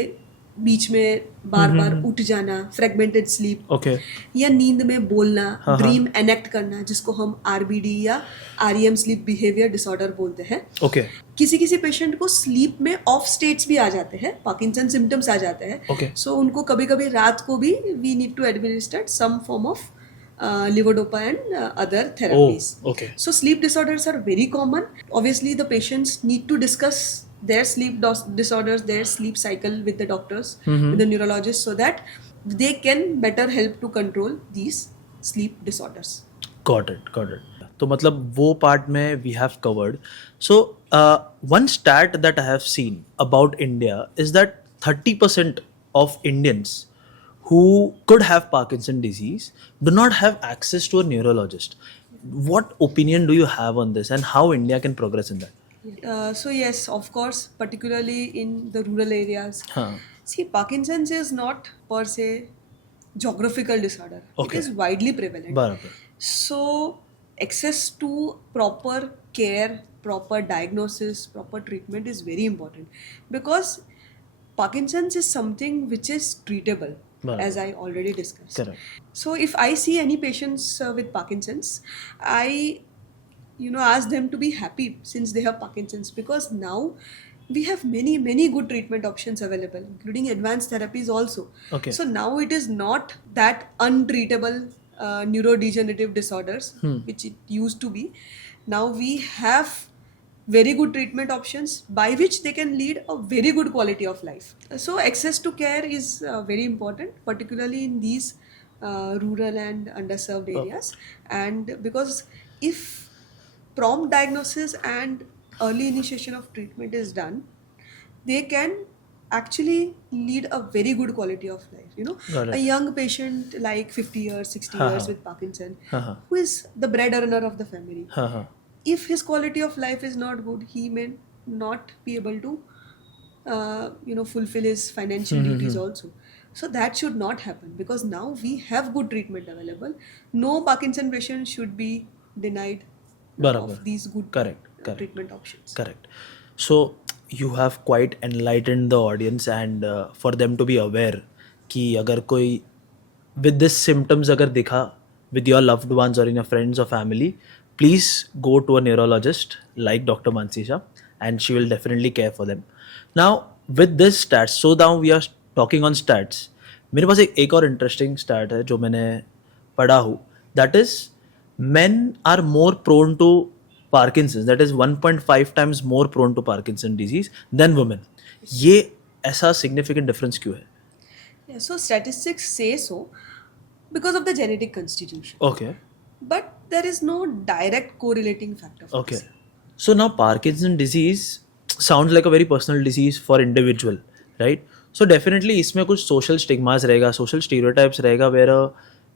बीच में बार बार उठ जाना, फ्रेगमेंटेड स्लीप, ओके. या नींद में बोलना, हाँ. ड्रीम एनेक्ट करना, जिसको हम आरबीडी या आरईएम स्लीप बिहेवियर डिसऑर्डर बोलते हैं. ओके. किसी किसी पेशेंट को स्लीप में ऑफ स्टेट्स भी आ जाते हैं, पार्किंसन सिम्टम्स आ जाते हैं. Okay. सो उनको कभी कभी रात को भी we need to administer some form of levodopa and other therapies. Okay. So sleep disorders are very common. Obviously, the patients need to discuss their sleep disorders, their sleep cycle with the doctors, with the neurologists, so that they can better help to control these sleep disorders. Got it. तो मतलब वो part में we have covered. So one stat that I have seen about India is that 30% of Indians who could have Parkinson disease do not have access to a neurologist. What opinion do you have on this and how India can progress in that? So yes, of course, particularly in the rural areas. हाँ. See, Parkinson's is not per se geographical disorder. Okay. It is widely prevalent. बराबर. So, access to proper care, proper diagnosis, proper treatment is very important, because Parkinson's is something which is treatable, Barabar. as I already discussed. Correct. So, if I see any patients with Parkinson's, I ask them to be happy since they have Parkinson's, because now we have many good treatment options available, including advanced therapies also. Okay. So now it is not that untreatable neurodegenerative disorders which it used to be. Now we have very good treatment options by which they can lead a very good quality of life. So access to care is very important, particularly in these rural and underserved areas. And because if prompt diagnosis and early initiation of treatment is done, they can actually lead a very good quality of life. Got it. A young patient like 50 years, 60 हाँ, years हाँ. with Parkinson, हाँ. who is the breadwinner of the family, हाँ. if his quality of life is not good, he may not be able to fulfill his financial duties also. So that should not happen, because now we have good treatment available. No Parkinson patient should be denied Barabar. of these good Correct. treatment options. Correct. So you have quite enlightened the audience, and for them to be aware कि अगर कोई with this symptoms अगर दिखा with your loved ones or in your friends or family, please go to a neurologist like Dr. Mansi Shah, and she will definitely care for them. Now with this stats, so now we are talking on stats. मेरे पास एक और interesting stat है जो मैंने पढ़ा हूँ, that is men are more prone to Parkinson's, that is 1.5 times more prone to Parkinson disease than women. ये ऐसा significant difference क्यों है? Yeah, so statistics say so because of the genetic constitution. Okay. But there is no direct correlating factor for Okay. this. So now Parkinson disease sounds like a very personal disease for individual, right? So definitely इसमें कुछ social stigmas रहेगा, social stereotypes रहेगा where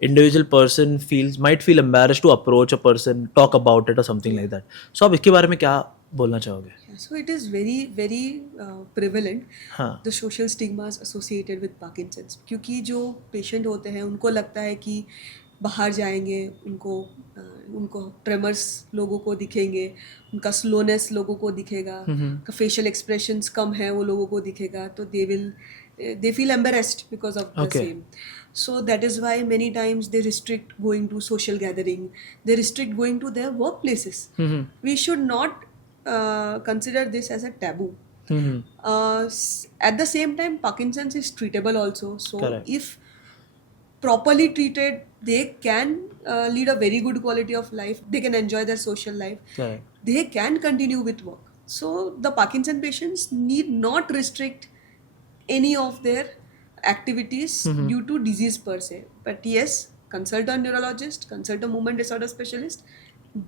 individual person might feel embarrassed to approach a person, talk about it or something like that. So आप इसके बारे में क्या बोलना चाहोगे? Yeah, so it is very prevalent, हाँ. the social stigmas associated with Parkinson's, क्योंकि जो पेशेंट होते हैं उनको लगता है कि बाहर जाएंगे उनको ट्रेमर्स लोगों को दिखेंगे, उनका स्लोनेस लोगों को दिखेगा, उनका फेशियल एक्सप्रेशंस कम है वो लोगों को दिखेगा, तो they feel embarrassed because of the Okay. same. So that is why many times they restrict going to social gathering, they restrict going to their workplaces. We should not consider this as a taboo. At the same time, Parkinson's is treatable also. So Correct. if properly treated, they can lead a very good quality of life. They can enjoy their social life. Correct. They can continue with work. So the Parkinson patients need not restrict any of their activities due to disease per se. But yes, consult a neurologist, consult a movement disorder specialist,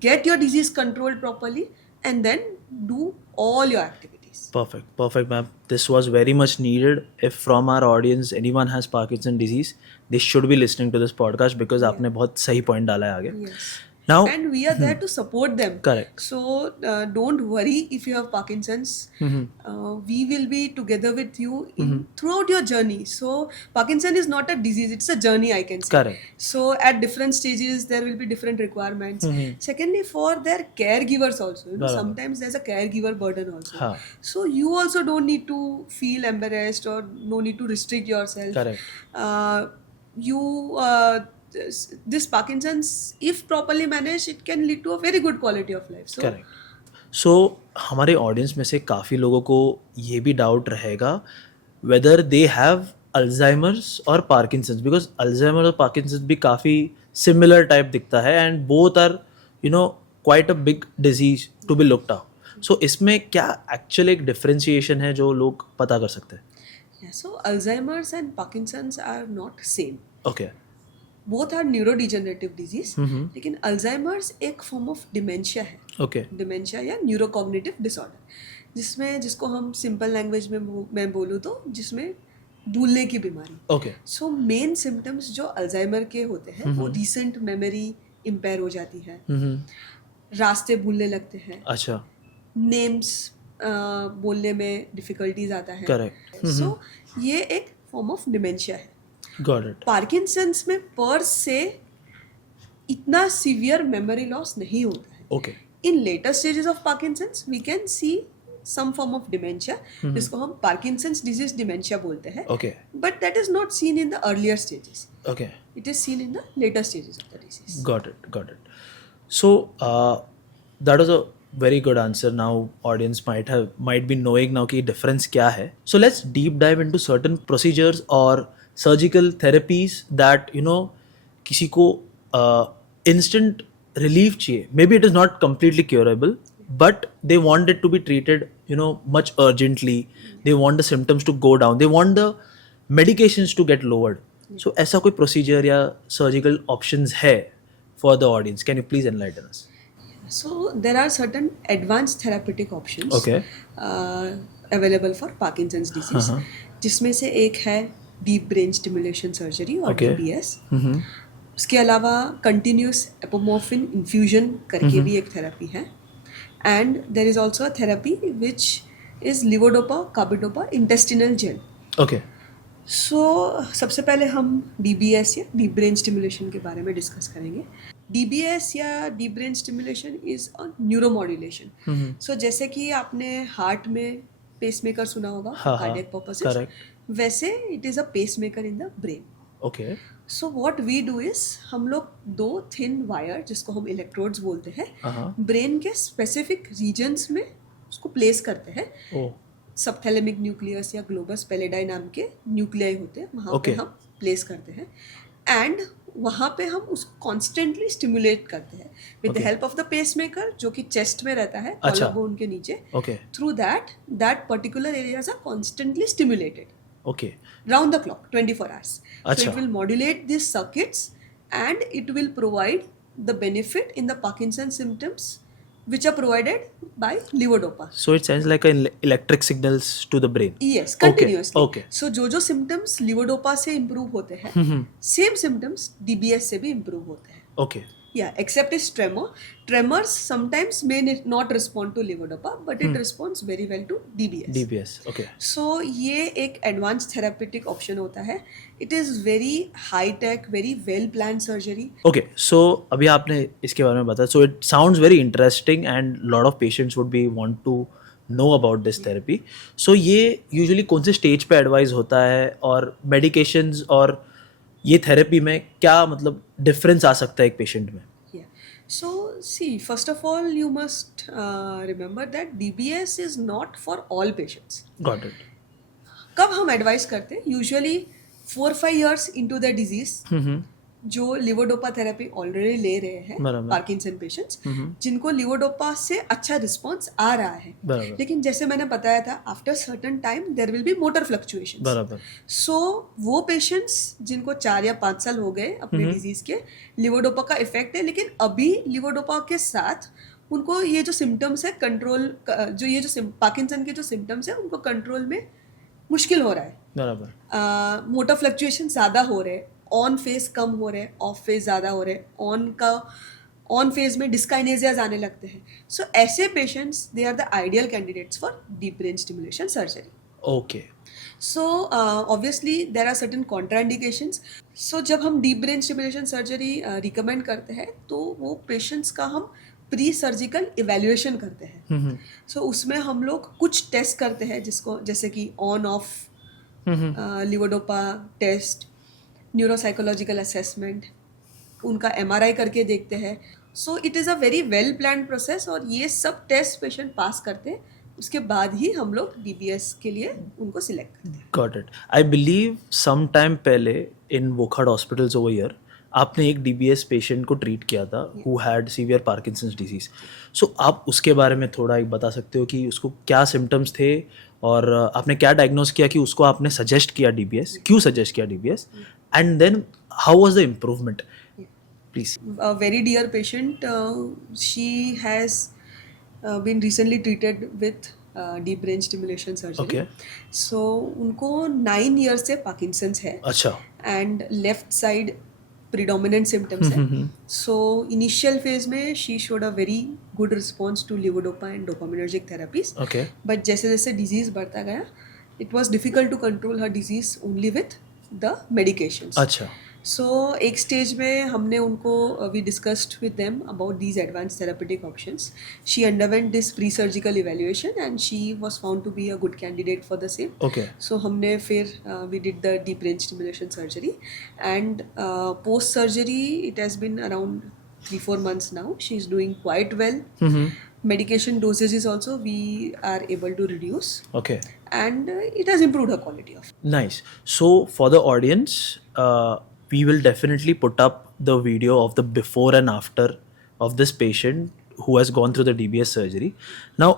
get your disease controlled properly, and then do all your activities. Perfect, ma'am. This was very much needed. If from our audience anyone has Parkinson disease, they should be listening to this podcast because आपने बहुत सही point डाला है आगे. Yes. Now, And we are there to support them. Correct. So don't worry if you have Parkinson's. We will be together with you throughout your journey. So Parkinson is not a disease; it's a journey, I can say. Correct. So at different stages, there will be different requirements. Secondly, for their caregivers also, you know, Barabar. sometimes there's a caregiver burden also. हाँ. So you also don't need to feel embarrassed or no need to restrict yourself. Correct. This Parkinson's, if properly managed, it can lead to a very good quality of life. So correct. So हमारे audience में से काफ़ी लोगों को ये भी doubt रहेगा whether they have Alzheimer's और पार्किंसंस, बिकॉज अल्जाइमर और पार्किंसंस भी काफ़ी सिमिलर टाइप दिखता है and both are quite a big disease to be looked out. So इसमें क्या एक्चुअल एक डिफरेंशिएशन है जो लोग पता कर सकते हैं? yeah, so Alzheimer's and Parkinson's are not same. Okay. Both are neurodegenerative disease. लेकिन Alzheimer's एक form of dementia है. ओके. डिमेंशिया या न्यूरोकॉग्निटिव डिसऑर्डर, जिसको हम सिंपल लैंग्वेज में मैं बोलूँ तो जिसमें भूलने की बीमारी. ओके. सो मेन सिम्टम्स जो अल्जाइमर के होते हैं वो रिसेंट मेमोरी इम्पेयर हो जाती है, रास्ते भूलने लगते हैं, अच्छा. नेम्स बोलने में डिफिकल्टीज आता है. करेक्ट. सो ये एक फॉर्म ऑफ डिमेंशिया है. Got it. पार्किंसंस में पर से इतना सीवियर मेमोरी लॉस नहीं होता है. Okay. In later stages of Parkinson's, we can see some form of dementia, जिसको हम Parkinson's disease dementia बोलते हैं. Okay. But that is not seen in the earlier stages. Okay. It is seen in the later stages of the disease. Got it. So that was a very good answer. Now audience might be knowing now कि difference क्या है. So let's deep dive into certain procedures or surgical therapies that किसी को instant relief चाहिए. Maybe it is not completely curable, but they want it to be treated much urgently. They want the symptoms to go down. They want the medications to get lowered. So ऐसा कोई procedure या surgical options है for the audience? Can you please enlighten us? So there are certain advanced therapeutic options Okay. available for Parkinson's disease, जिसमें से एक है deep brain stimulation surgery और Okay. DBS. उसके अलावा कंटिन्यूस एपोमॉर्फिन इन्फ्यूजन करके भी एक थेरेपी है. And there is also a therapy which is levodopa carbidopa intestinal gel. Okay. So सबसे पहले हम DBS या डीप ब्रेन स्टिमुलेशन के बारे में डिस्कस करेंगे. DBS या deep brain stimulation is a neuromodulation. So जैसे कि आपने हार्ट में पेसमेकर सुना होगा कार्डियक पर्पसेस, Correct. वैसे it is a pacemaker in the brain. Okay. So what we do is हम लोग 2 थिन वायर जिसको हम इलेक्ट्रोड्स बोलते हैं ब्रेन के स्पेसिफिक रीजन्स में उसको प्लेस करते हैं. Oh. सबथैलेमिक न्यूक्लियस या ग्लोबस पेलिडाई नाम के न्यूक्लियाई होते हैं, वहाँ पे Okay. हम प्लेस करते हैं एंड वहाँ पे हम उसको कॉन्स्टेंटली स्टिमुलेट करते हैं with the Okay. Help of the pacemaker जो कि चेस्ट में रहता है अच्छा. कॉलरबोन के नीचे. Okay. Through that particular areas are constantly stimulated Okay. round the clock 24 hours. So Acha. it will modulate these circuits and it will provide the benefit in the Parkinson's symptoms which are provided by levodopa. So it sounds like an electric signals to the brain. Yes, Okay, continuously. okay. So जो symptoms levodopa से improve होते हैं, same symptoms DBS से भी improve होते हैं. Okay. Yeah, except is tremor. Tremors sometimes may not respond to levodopa, but it responds very well to DBS. DBS. Okay. So ये एक advanced therapeutic option होता है. It is very high tech, very well planned surgery. Okay. So अभी आपने इसके बारे में बताया. So it sounds very interesting and lot of patients would be want to know about this therapy. So ये usually कौन से stage पे advise होता है और medications और ये थेरेपी में क्या मतलब डिफरेंस आ सकता है एक पेशेंट में? Yeah. So see, first of all, you must remember that DBS is not for all patients. Got it. कब हम एडवाइस करते हैं? Usually 4-5 years into the disease, जो लिवोडोपा थेरेपी ऑलरेडी ले रहे हैं बराबर। पार्किंसन पेशेंट्स, जिनको लिवोडोपा से अच्छा रिस्पॉन्स आ रहा है, बराबर। लेकिन जैसे मैंने बताया था, after certain time there will be motor fluctuations. बराबर. सो वो पेशेंट्स जिनको 4 या 5 साल हो गए अपने डिजीज के, लिवोडोपा का इफेक्ट है, लेकिन अभी लिवोडोपा के साथ उनको ये जो सिम्टम्स है कंट्रोल, जो ये जो पार्किंसन के जो सिम्टम्स है उनको कंट्रोल में मुश्किल हो रहा है. बराबर. मोटर फ्लक्चुएशन ज़्यादा हो रहे हैं, ऑन फेज कम हो रहे हैं, ऑफ फेज ज़्यादा हो रहे हैं, ऑन फेज में डिस्काइनेजियाज आने लगते हैं. सो ऐसे patients they are the ideal candidates for deep brain stimulation surgery. Okay. So obviously there are certain contraindications. So जब हम deep brain stimulation surgery recommend करते हैं तो वो पेशेंट्स का हम प्री सर्जिकल इवेल्युएशन करते हैं. सो उसमें हम लोग कुछ टेस्ट करते हैं, जिसको जैसे कि on off levodopa test, neuropsychological assessment, उनका MRI करके देखते हैं. So it is a very well planned process, और ये सब टेस्ट पेशेंट पास करते हैं, उसके बाद ही हम लोग DBS के लिए उनको सिलेक्ट करते हैं. Got it. I believe some time पहले in Wockhardt hospitals over here आपने एक DBS पेशेंट को ट्रीट किया था who had severe Parkinson's disease. So आप उसके बारे में थोड़ा एक बता सकते हो कि उसको क्या सिम्टम्स थे और आपने क्या डायग्नोज किया कि उसको आपने सजेस्ट किया DBS, क्यों सजेस्ट किया DBS, and then how was the improvement? Please. A very dear patient, she has been recently treated with deep brain stimulation surgery. Okay. So उनको 9 years से Parkinson's है, अच्छा. and left side predominant symptoms है. So initial phase में she showed a very good response to levodopa and dopaminergic therapies. Okay. But जैसे जैसे disease बढ़ता गया, it was difficult to control her disease only with the medications. अच्छा. So एक stage में हमने उनको we discussed with them about these advanced therapeutic options. She underwent this pre-surgical evaluation and she was found to be a good candidate for the same. Okay. So हमने फिर we did the deep brain stimulation surgery, and post surgery it has been around 3-4 months now. She is doing quite well. Medication dosages also we are able to reduce, Okay. and it has improved her quality of. Nice. So for the audience, we will definitely put up the video of the before and after of this patient who has gone through the DBS surgery. Now,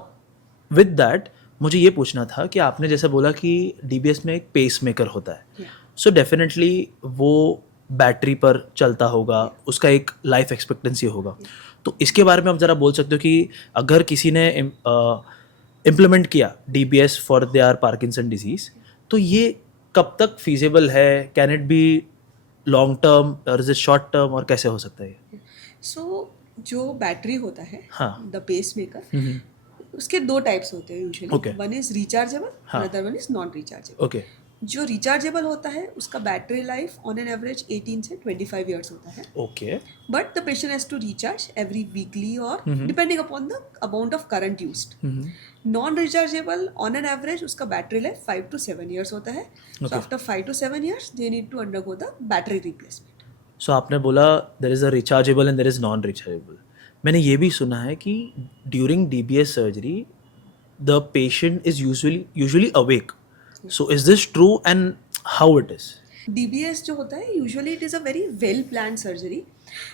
with that, मुझे ये पूछना था कि आपने जैसे बोला कि DBS में एक पेस मेकर होता है. Yeah. So definitely वो बैटरी पर चलता होगा, उसका एक लाइफ एक्सपेक्टेंसी होगा. तो इसके बारे में आप ज़रा बोल सकते हो कि अगर किसी ने इम्प्लीमेंट किया DBS for their Parkinson disease, तो ये कब तक फीजिबल है? Can it be long term और इज इट शॉर्ट टर्म, और कैसे हो सकता है ये? सो जो बैटरी होता है, हाँ. द पेस मेकर, उसके 2 टाइप्स होते हैं usually. Okay. One is rechargeable, हाँ. Another one is non rechargeable. Okay. जो रिचार्जेबल होता है उसका battery life on an average 18 से 25 ईयर्स होता है. Okay. But the patient has to recharge every weekly और depending upon the amount of current used. Non rechargeable on an average उसका battery life 5 to 7 years होता है. So after 5 to 7 years they need to undergo the battery replacement. So आपने बोला there is a rechargeable and there is non rechargeable. मैंने ये भी सुना है कि during DBS surgery the patient is usually awake. So is this true and how it is? DBS जो होता है usually it is a very well plan surgery.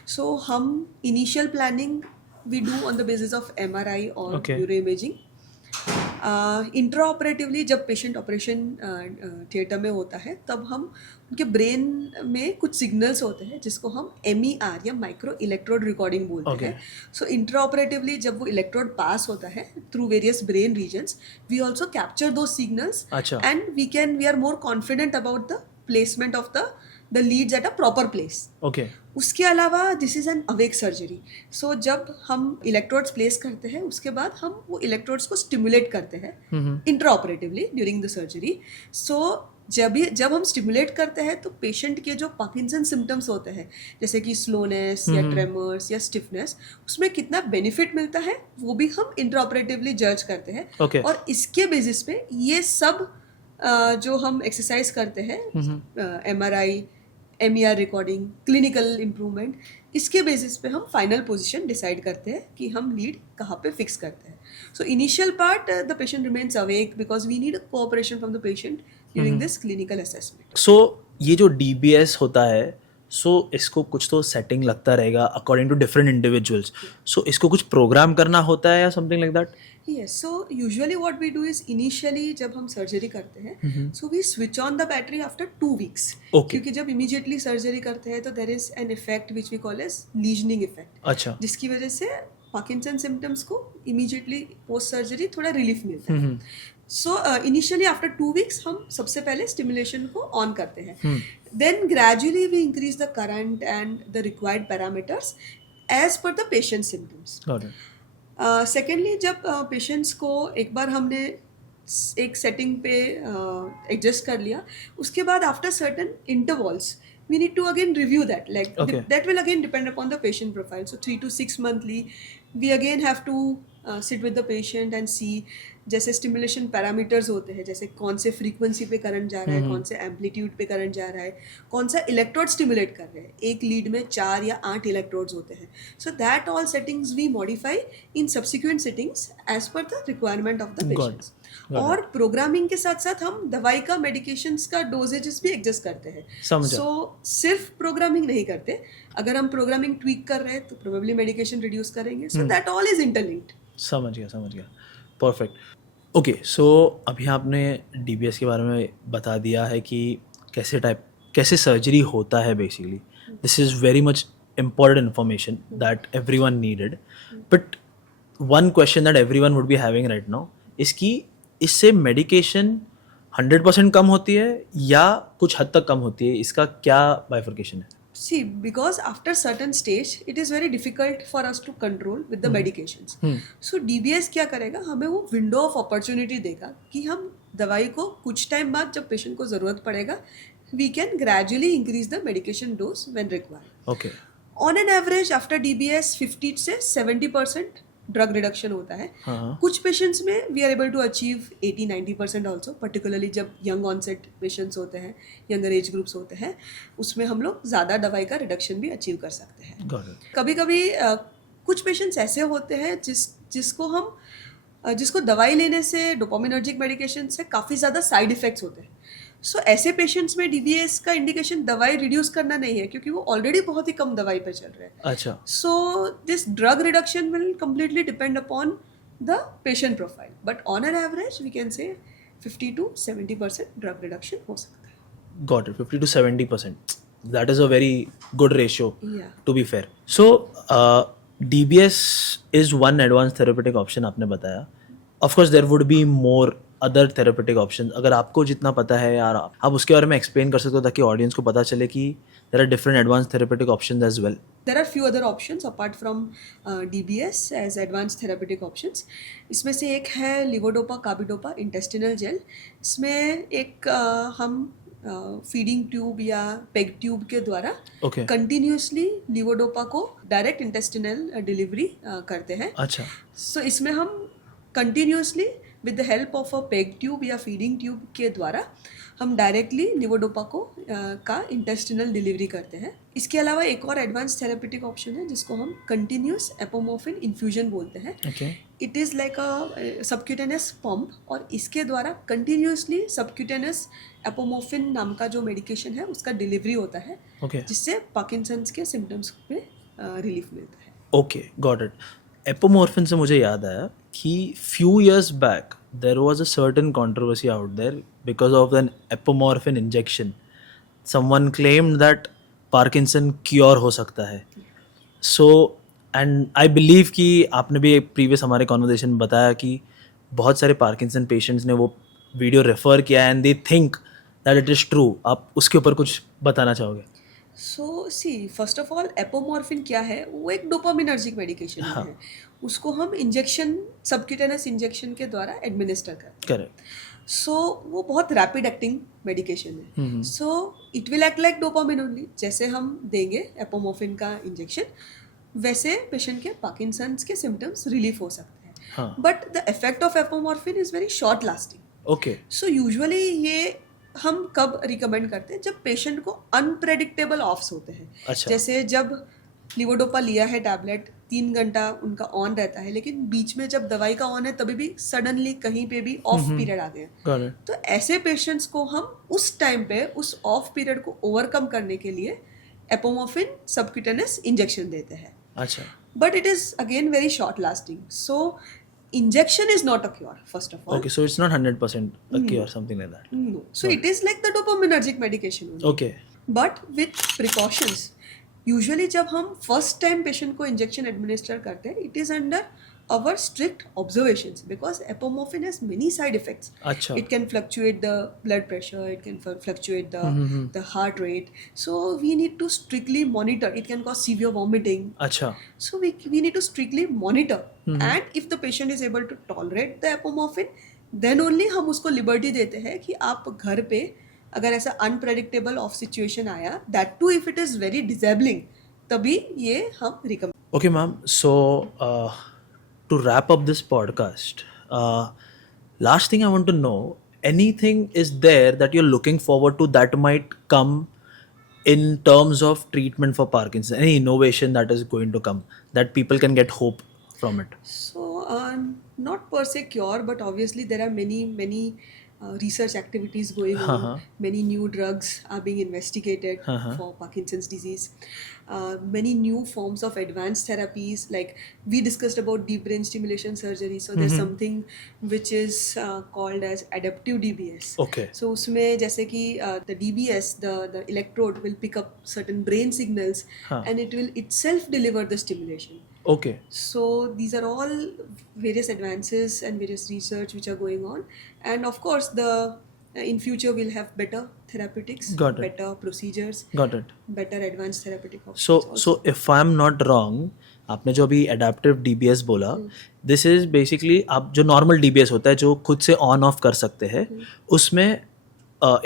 So हम initial planning we do on the basis of MRI और Okay. Neuro imaging. Intra operatively जब patient operation theatre में होता है तब हम उनके ब्रेन में कुछ सिग्नल्स होते हैं जिसको हम MER या माइक्रो इलेक्ट्रोड रिकॉर्डिंग बोलते Okay. हैं. सो इंट्रा ऑपरेटिवली जब वो इलेक्ट्रोड पास होता है through various brain regions we also capture the signals अच्छा. And we are more confident about the placement of the leads at a proper place. Okay. उसके अलावा this is an awake surgery. So जब हम electrodes place करते हैं उसके बाद हम वो इलेक्ट्रोड्स को स्टिमुलेट करते हैं intra operatively during the surgery. So जब हम स्टिमुलेट करते हैं तो पेशेंट के जो पार्किंसन सिम्टम्स होते हैं जैसे कि स्लोनेस या ट्रेमर्स या स्टिफनेस उसमें कितना बेनिफिट मिलता है वो भी हम इंट्रा ऑपरेटिवली जज करते हैं. Okay. और इसके बेसिस पे ये सब जो हम एक्सरसाइज करते हैं MRI MER recording clinical improvement इसके बेसिस पे हम फाइनल पोजीशन डिसाइड करते हैं कि हम लीड कहाँ पे फिक्स करते हैं. So initial part the patient remains awake because we need cooperation from the patient during this clinical assessment. So ये जो DBS होता है सो इसको कुछ तो सेटिंग लगता रहेगा अकॉर्डिंग टू डिफरेंट इंडिविजुअल्स. सो इसको कुछ प्रोग्राम करना होता है या something like that. Yes, so usually what we do is initially जब हम सर्जरी करते हैं so we switch on the battery after 2 weeks. Okay. क्योंकि जब immediately सर्जरी करते हैं तो there is an effect which we call as lesioning effect. अच्छा. जिसकी वजह से पार्किंसन सिम्टम्स को immediately पोस्ट सर्जरी थोड़ा रिलीफ मिलता है. सो इनिशियली आफ्टर 2 weeks हम सबसे पहले स्टिमुलेशन को ऑन करते हैं. Then gradually we increase the current and the required parameters as per the patient symptoms. Got it. Secondly जब पेशेंट्स को एक बार हमने एक सेटिंग पे एडजस्ट कर लिया उसके बाद after certain intervals we need to again review that Okay. that will again depend upon the patient profile. So 3 to 6 monthly we again have to sit with the patient and see जैसे stimulation parameters होते हैं जैसे कौन से frequency पे current जा रहा है कौन से एम्पलीट्यूड पे करंट जा रहा है कौन सा इलेक्ट्रोड स्टिमुलेट कर रहे हैं. एक लीड में 4 या 8 इलेक्ट्रोड्स होते हैं. So that all settings we modify in subsequent settings as per the requirement of the patients. और प्रोग्रामिंग के साथ साथ हम दवाई का मेडिकेशंस का डोजेजेस भी एडजस्ट करते हैं. समझा. सो सिर्फ प्रोग्रामिंग नहीं करते. अगर हम प्रोग्रामिंग ट्वीक कर रहे हैं तो प्रोबेबली मेडिकेशन रिड्यूस करेंगे. सो दैट ऑल इज इंटरलिंक्ड. समझ गया. परफेक्ट. ओके. सो अभी आपने DBS के बारे में बता दिया है कि कैसे सर्जरी होता है basically. This is very much important information that everyone needed. But one question that everyone would be having right now is कि इससे मेडिकेशन 100% कम होती है या कुछ हद तक कम होती है. इसका क्या बाइफर्केशन है. See, because after certain stage, it is very difficult for us to control with the medications. So DBS क्या करेगा हमें वो window of opportunity देगा कि हम दवाई को कुछ टाइम बाद जब पेशेंट को ज़रूरत पड़ेगा we can gradually increase the medication dose when required. Okay. On an average after DBS 50 से 70% ड्रग रिडक्शन होता है. कुछ पेशेंट्स में we are able to achieve 80-90% also particularly जब यंग ऑनसेट पेशेंट्स होते हैं यंगर एज ग्रुप्स होते हैं उसमें हम लोग ज़्यादा दवाई का रिडक्शन भी अचीव कर सकते हैं. कभी कभी कुछ पेशेंट्स ऐसे होते हैं जिसको दवाई लेने से डोपामिनर्जिक मेडिकेशन से काफ़ी ज़्यादा साइड इफ़ेक्ट्स होते हैं. सो ऐसे पेशेंट्स में DBS का इंडिकेशन दवाई रिड्यूस करना नहीं है क्योंकि वो ऑलरेडी बहुत ही कम दवाई पे चल रहे हैं. अच्छा. So this drug reduction will completely depend upon the patient profile but on an average we can say 50 to 70% drug reduction हो सकता है. Got it. 50 to 70%. That is a very good ratio. Yeah. To be fair. So DBS is one advanced therapeutic option आपने बताया. Of course there would be more other therapeutic option. अगर आपको जितना पता है यार आप उसके बारे में एक्सप्लेन कर सकते हो ताकि ऑडियंस को पता चले कि there are different advance therapeutic options as well. There are few other options apart from DBS as advanced therapeutic options. इसमें से एक है लिवोडोपा कार्बिडोपा इंटेस्टिनल जेल. इसमें एक हम फीडिंग ट्यूब या पेग ट्यूब के द्वारा कंटिन्यूसली लिवोडोपा को डायरेक्ट इंटेस्टिनल डिलीवरी करते हैं. अच्छा. सो इसमें हम continuously with the help of a peg tube या फीडिंग ट्यूब के द्वारा हम डायरेक्टली लिवोडोपा को का इंटेस्टिनल डिलीवरी करते हैं. इसके अलावा एक और एडवांस थेरेपेटिक ऑप्शन है जिसको हम कंटिन्यूस एपोमोर्फिन इन्फ्यूजन बोलते हैं. It is like a subcutaneous pump और इसके द्वारा कंटिन्यूसली सबक्यूटेनियस एपोमोर्फिन नाम का जो मेडिकेशन है उसका डिलीवरी होता है जिससे पार्किंसंस के सिम्टम्स पे रिलीफ मिलता है. ओके. Got it. एपोमोर्फिन से मुझे याद आया कि few years back there was a certain controversy out there because of an apomorphine injection. Someone claimed that Parkinson cure हो सकता है. So and I believe कि आपने भी previous हमारे conversation में बताया कि बहुत सारे Parkinson patients ने वो वीडियो रेफर किया and they think that it is true. आप उसके ऊपर कुछ बताना चाहोगे? सो सी फर्स्ट ऑफ ऑल एपोमॉर्फिन क्या है, वो एक डोपामिनर्जिक मेडिकेशन हाँ. है. उसको हम इंजेक्शन, सबक्यूटेनस इंजेक्शन के द्वारा एडमिनिस्टर करते हैं. Correct. सो वो बहुत रैपिड एक्टिंग मेडिकेशन है. So it will act like dopamine only. जैसे हम देंगे एपोमॉर्फिन का इंजेक्शन, वैसे पेशेंट के पार्किंसंस के सिम्टम्स रिलीफ हो सकते हैं. हाँ. But the effect of apomorphine is very short lasting. Okay. So usually ये हम कब रिकमेंड करते हैं, जब पेशेंट को अनप्रेडिक्टेबल ऑफ्स होते हैं. अच्छा. जैसे जब लिवोडोपा लिया है टैबलेट, 3 घंटा उनका ऑन रहता है, लेकिन बीच में जब दवाई का ऑन है तभी भी सडनली कहीं पे भी ऑफ पीरियड आ गया. Got it. तो ऐसे पेशेंट्स को हम उस टाइम पे उस ऑफ पीरियड को ओवरकम करने के लिए एपोमॉर्फिन सबक्यूटेनस इंजेक्शन देते हैं. अच्छा. But it is again very short lasting. So injection is not a cure, first of all. Okay, so it's not 100% a cure, something like that. No. So it is like the dopaminergic medication only. Okay. But with precautions. Usually जब हम first time patient को injection administer करते हैं, it is under our strict observations because apomorphine has many side effects. अच्छा. It can fluctuate the blood pressure, it can fluctuate the heart rate. So we need to strictly monitor. It can cause severe vomiting. अच्छा. So we need to strictly monitor. And if the patient is able to tolerate the apomorphine, then only हम उसको liberty देते हैं कि आप घर पे अगर ऐसा unpredictable off situation आया, that too if it is very disabling, तभी ये हम recommend. Okay, ma'am. So, to wrap up this podcast, last thing I want to know, anything is there that you're looking forward to that might come in terms of treatment for Parkinson? Any innovation that is going to come that people can get hope from it? So, not per se cure, but obviously there are many research activities going on. Many new drugs are being investigated for Parkinson's disease. Many new forms of advanced therapies, like we discussed about deep brain stimulation surgery. So there's something which is called as adaptive DBS. Okay. So उसमें जैसे कि the DBS, the electrode will pick up certain brain signals and it will itself deliver the stimulation. Okay. So these are all various advances and various research which are going on, and of course in future we'll have better therapeutics, Got it. better procedures, Got it. better advanced therapeutic options. So if I'm not wrong, आपने जो अभी adaptive DBS बोला, this is basically आप जो normal DBS होता है जो खुद से ऑन ऑफ कर सकते हैं, उसमें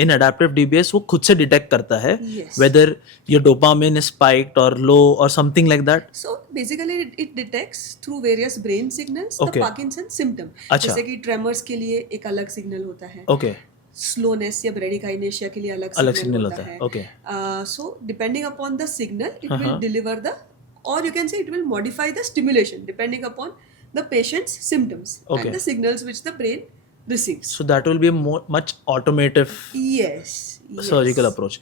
इन एडेप्टिव DBS वो खुद से डिटेक्ट करता है Yes. Whether your dopamine is spiked और लो और something like that. So basically it detects through various brain signals Okay. the Parkinson symptom. अच्छा. जैसे कि ट्रेमर्स के लिए एक अलग सिग्नल होता है, ओके. स्लोनेस या ब्रेडिकाइनेशिया के लिए अलग अलग सिग्नल signal होता होता है. है. Okay. So depending upon the signal, it will deliver the, or you can say it will modify the stimulation depending upon the patient's symptoms Okay. and the signals which the brain receives. So that will be a much automative Yes. surgical approach.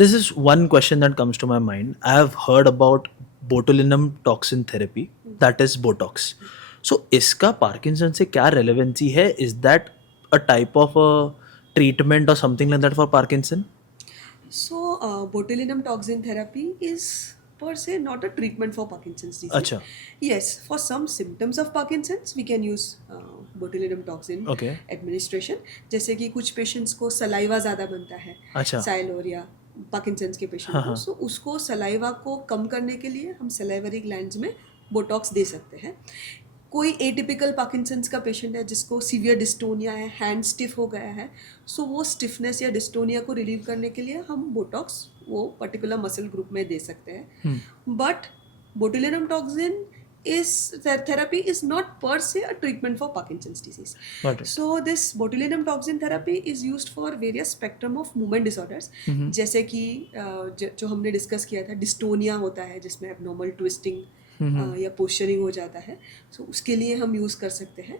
This is one question that comes to my mind. I have heard about botulinum toxin therapy, that is Botox. So इसका Parkinson से क्या relevancy है? Is that a type of a treatment or something like that for Parkinson? So botulinum toxin therapy is per se not a treatment for Parkinson's disease. अच्छा. Yes, for some symptoms of Parkinson's we can use botulinum toxin Okay. administration. जैसे कि कुछ patients को saliva ज़्यादा बनता है, अच्छा. साइलोरिया Parkinson's के पेशेंट को, सो उसको सलाइवा को कम करने के लिए हम सलाइवरी ग्लैंड्स में बोटॉक्स दे सकते हैं. कोई एटिपिकल पार्किंसंस का पेशेंट है जिसको सीवियर डिस्टोनिया है, हैंड स्टिफ हो गया है, सो वो स्टिफनेस या डिस्टोनिया को रिलीव करने के लिए हम बोटॉक्स वो पर्टिकुलर मसल ग्रुप में दे सकते हैं. But botulinum toxin is therapy is not per se a treatment for Parkinson's disease. Got it. So this botulinum toxin therapy is used for various spectrum of movement disorders. जैसे कि जो हमने discuss किया था, dystonia होता है जिसमें abnormal twisting या पोस्चरिंग हो जाता है, so उसके लिए हम यूज़ कर सकते हैं.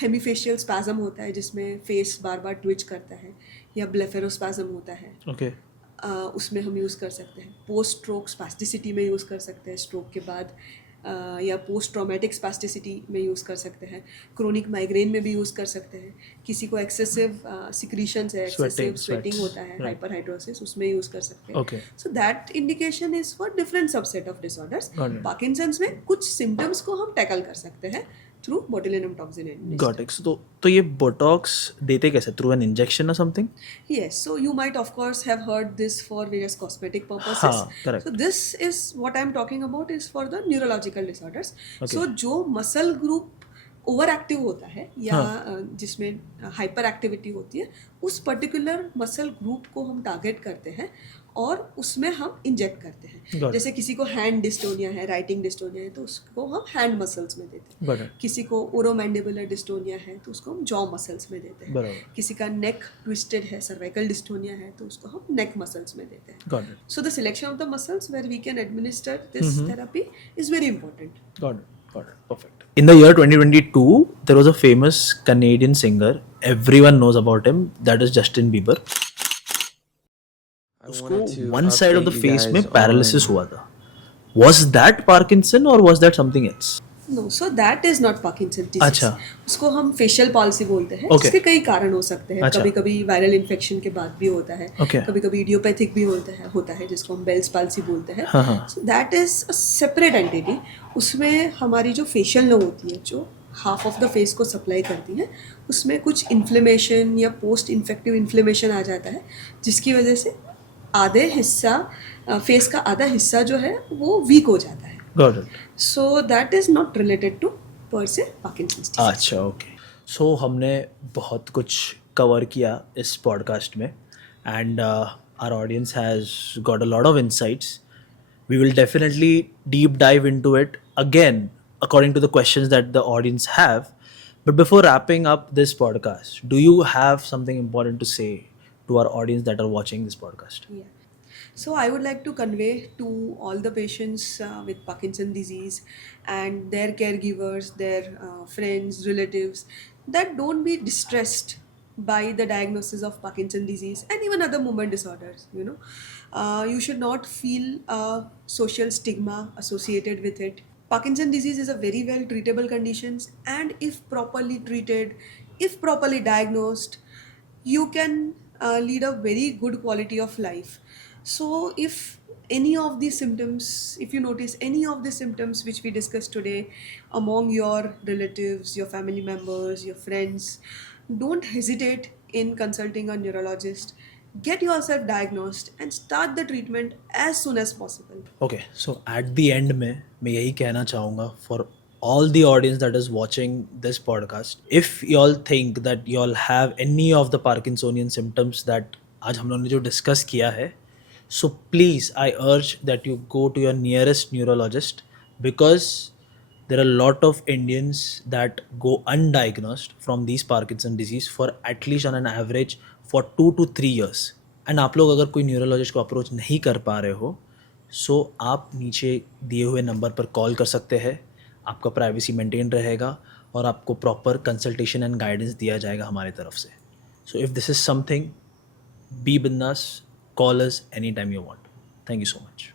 हेमीफेशियल स्पैज़म होता है जिसमें फेस बार बार ट्विच करता है, या ब्लेफेरोस्पैज़म होता है, Okay. उसमें हम यूज़ कर सकते हैं. पोस्ट स्ट्रोक स्पैस्टिसिटी में यूज़ कर सकते हैं स्ट्रोक के बाद. या पोस्ट ट्रॉमेटिक स्पास्टिसिटी में यूज़ कर सकते हैं, क्रोनिक माइग्रेन में भी यूज़ कर सकते हैं, किसी को एक्सेसिव सिक्रीशंस है, एक्सेसिव स्वेटिंग sweats, होता है, हाइपरहाइड्रोसिस, उसमें यूज़ कर सकते हैं. Okay. So that indication is for different subset of disorders. Got it. Parkinson's में कुछ सिम्टम्स को हम टैकल कर सकते हैं through botulinum toxin administration. Got it. तो ये बोटॉक्स देते कैसे, थ्रू एन इंजेक्शन और something? Yes, so you might of course have heard this for various cosmetic purposes. हाँ, correct. So this is what I'm talking about is for the neurological disorders. Okay. So जो muscle group over active होता है या हाँ. जिसमें hyper activity होती है, उस पर्टिकुलर मसल ग्रुप को हम टारगेट करते हैं और उसमें हम इंजेक्ट करते हैं. Got it. जैसे किसी को हैंड डिस्टोनिया है, राइटिंग डिस्टोनिया है, तो उसको हम हैंड मसल्स में देते हैं. Got it. किसी को ओरोमैंडिबुलर डिस्टोनिया है तो उसको हम जॉ मसल्स में देते हैं. बराबर. किसी का नेक ट्विस्टेड है, सर्वाइकल डिस्टोनिया है, तो उसको हम नेक मसल्स में देते हैं. Got it. So the selection of the muscles where we can administer this therapy is very important. Got it. Got it. Perfect. In the year 2022, there was a famous Canadian singer. Everyone knows about him. That is Justin Bieber. उसको one side of the face में paralysis हुआ था. Was that Parkinson or was that something else? No, so that is not Parkinson disease. अच्छा. उसको हम facial palsy बोलते हैं. Okay. इसके कई कारण हो सकते हैं. अच्छा. कभी कभी वायरल इन्फेक्शन के बाद भी होता है. Okay. कभी कभी इडियोपैथिक भी होता है जिसको हम बेल्स पॉल्सी बोलते हैं. हाँ, हाँ. So that is a separate entity. उसमें हमारी जो फेशियल नर्व होती है, जो हाफ ऑफ द फेस को सप्लाई करती है, उसमें कुछ इन्फ्लेमेशन या पोस्ट इन्फेक्टिव इन्फ्लेमेशन आ जाता है, जिसकी वजह से आधे हिस्सा फेस का आधा हिस्सा जो है वो वीक हो जाता है. Got it. So that is not related to per se Parkinson's disease. अच्छा, ओके. सो हमने बहुत कुछ कवर किया इस पॉडकास्ट में and our audience has got a lot of insights. We will definitely deep dive into it again according to the questions that the audience have. But before wrapping up this podcast, do you have something important to say to our audience that are watching this podcast? Yeah. So I would like to convey to all the patients with Parkinson disease and their caregivers, their friends, relatives, that don't be distressed by the diagnosis of Parkinson disease and even other movement disorders. You should not feel a social stigma associated with it. Parkinson disease is a very well treatable condition, and if properly treated, if properly diagnosed, you can lead a very good quality of life. So if any of these symptoms, if you notice any of the symptoms which we discussed today among your relatives, your family members, your friends, don't hesitate in consulting a neurologist. Get yourself diagnosed and start the treatment as soon as possible. Okay, so at the end में मैं यही कहना चाहूँगा for all the audience that is watching this podcast, if y'all think that y'all have any of the Parkinsonian symptoms that आज हम लोगों ने जो discuss किया है, so please I urge that you go to your nearest neurologist, because there are a lot of Indians that go undiagnosed from these Parkinson disease for at least on an average for 2 to 3 years. And आप लोग अगर कोई neurologist को approach नहीं कर पा रहे हो, सो आप नीचे दिए हुए नंबर पर कॉल कर सकते हैं. आपका प्राइवेसी मेंटेन रहेगा और आपको प्रॉपर कंसल्टेशन एंड गाइडेंस दिया जाएगा हमारी तरफ से. So if this is something, be बिंदास, call us any time you want. Thank you so much.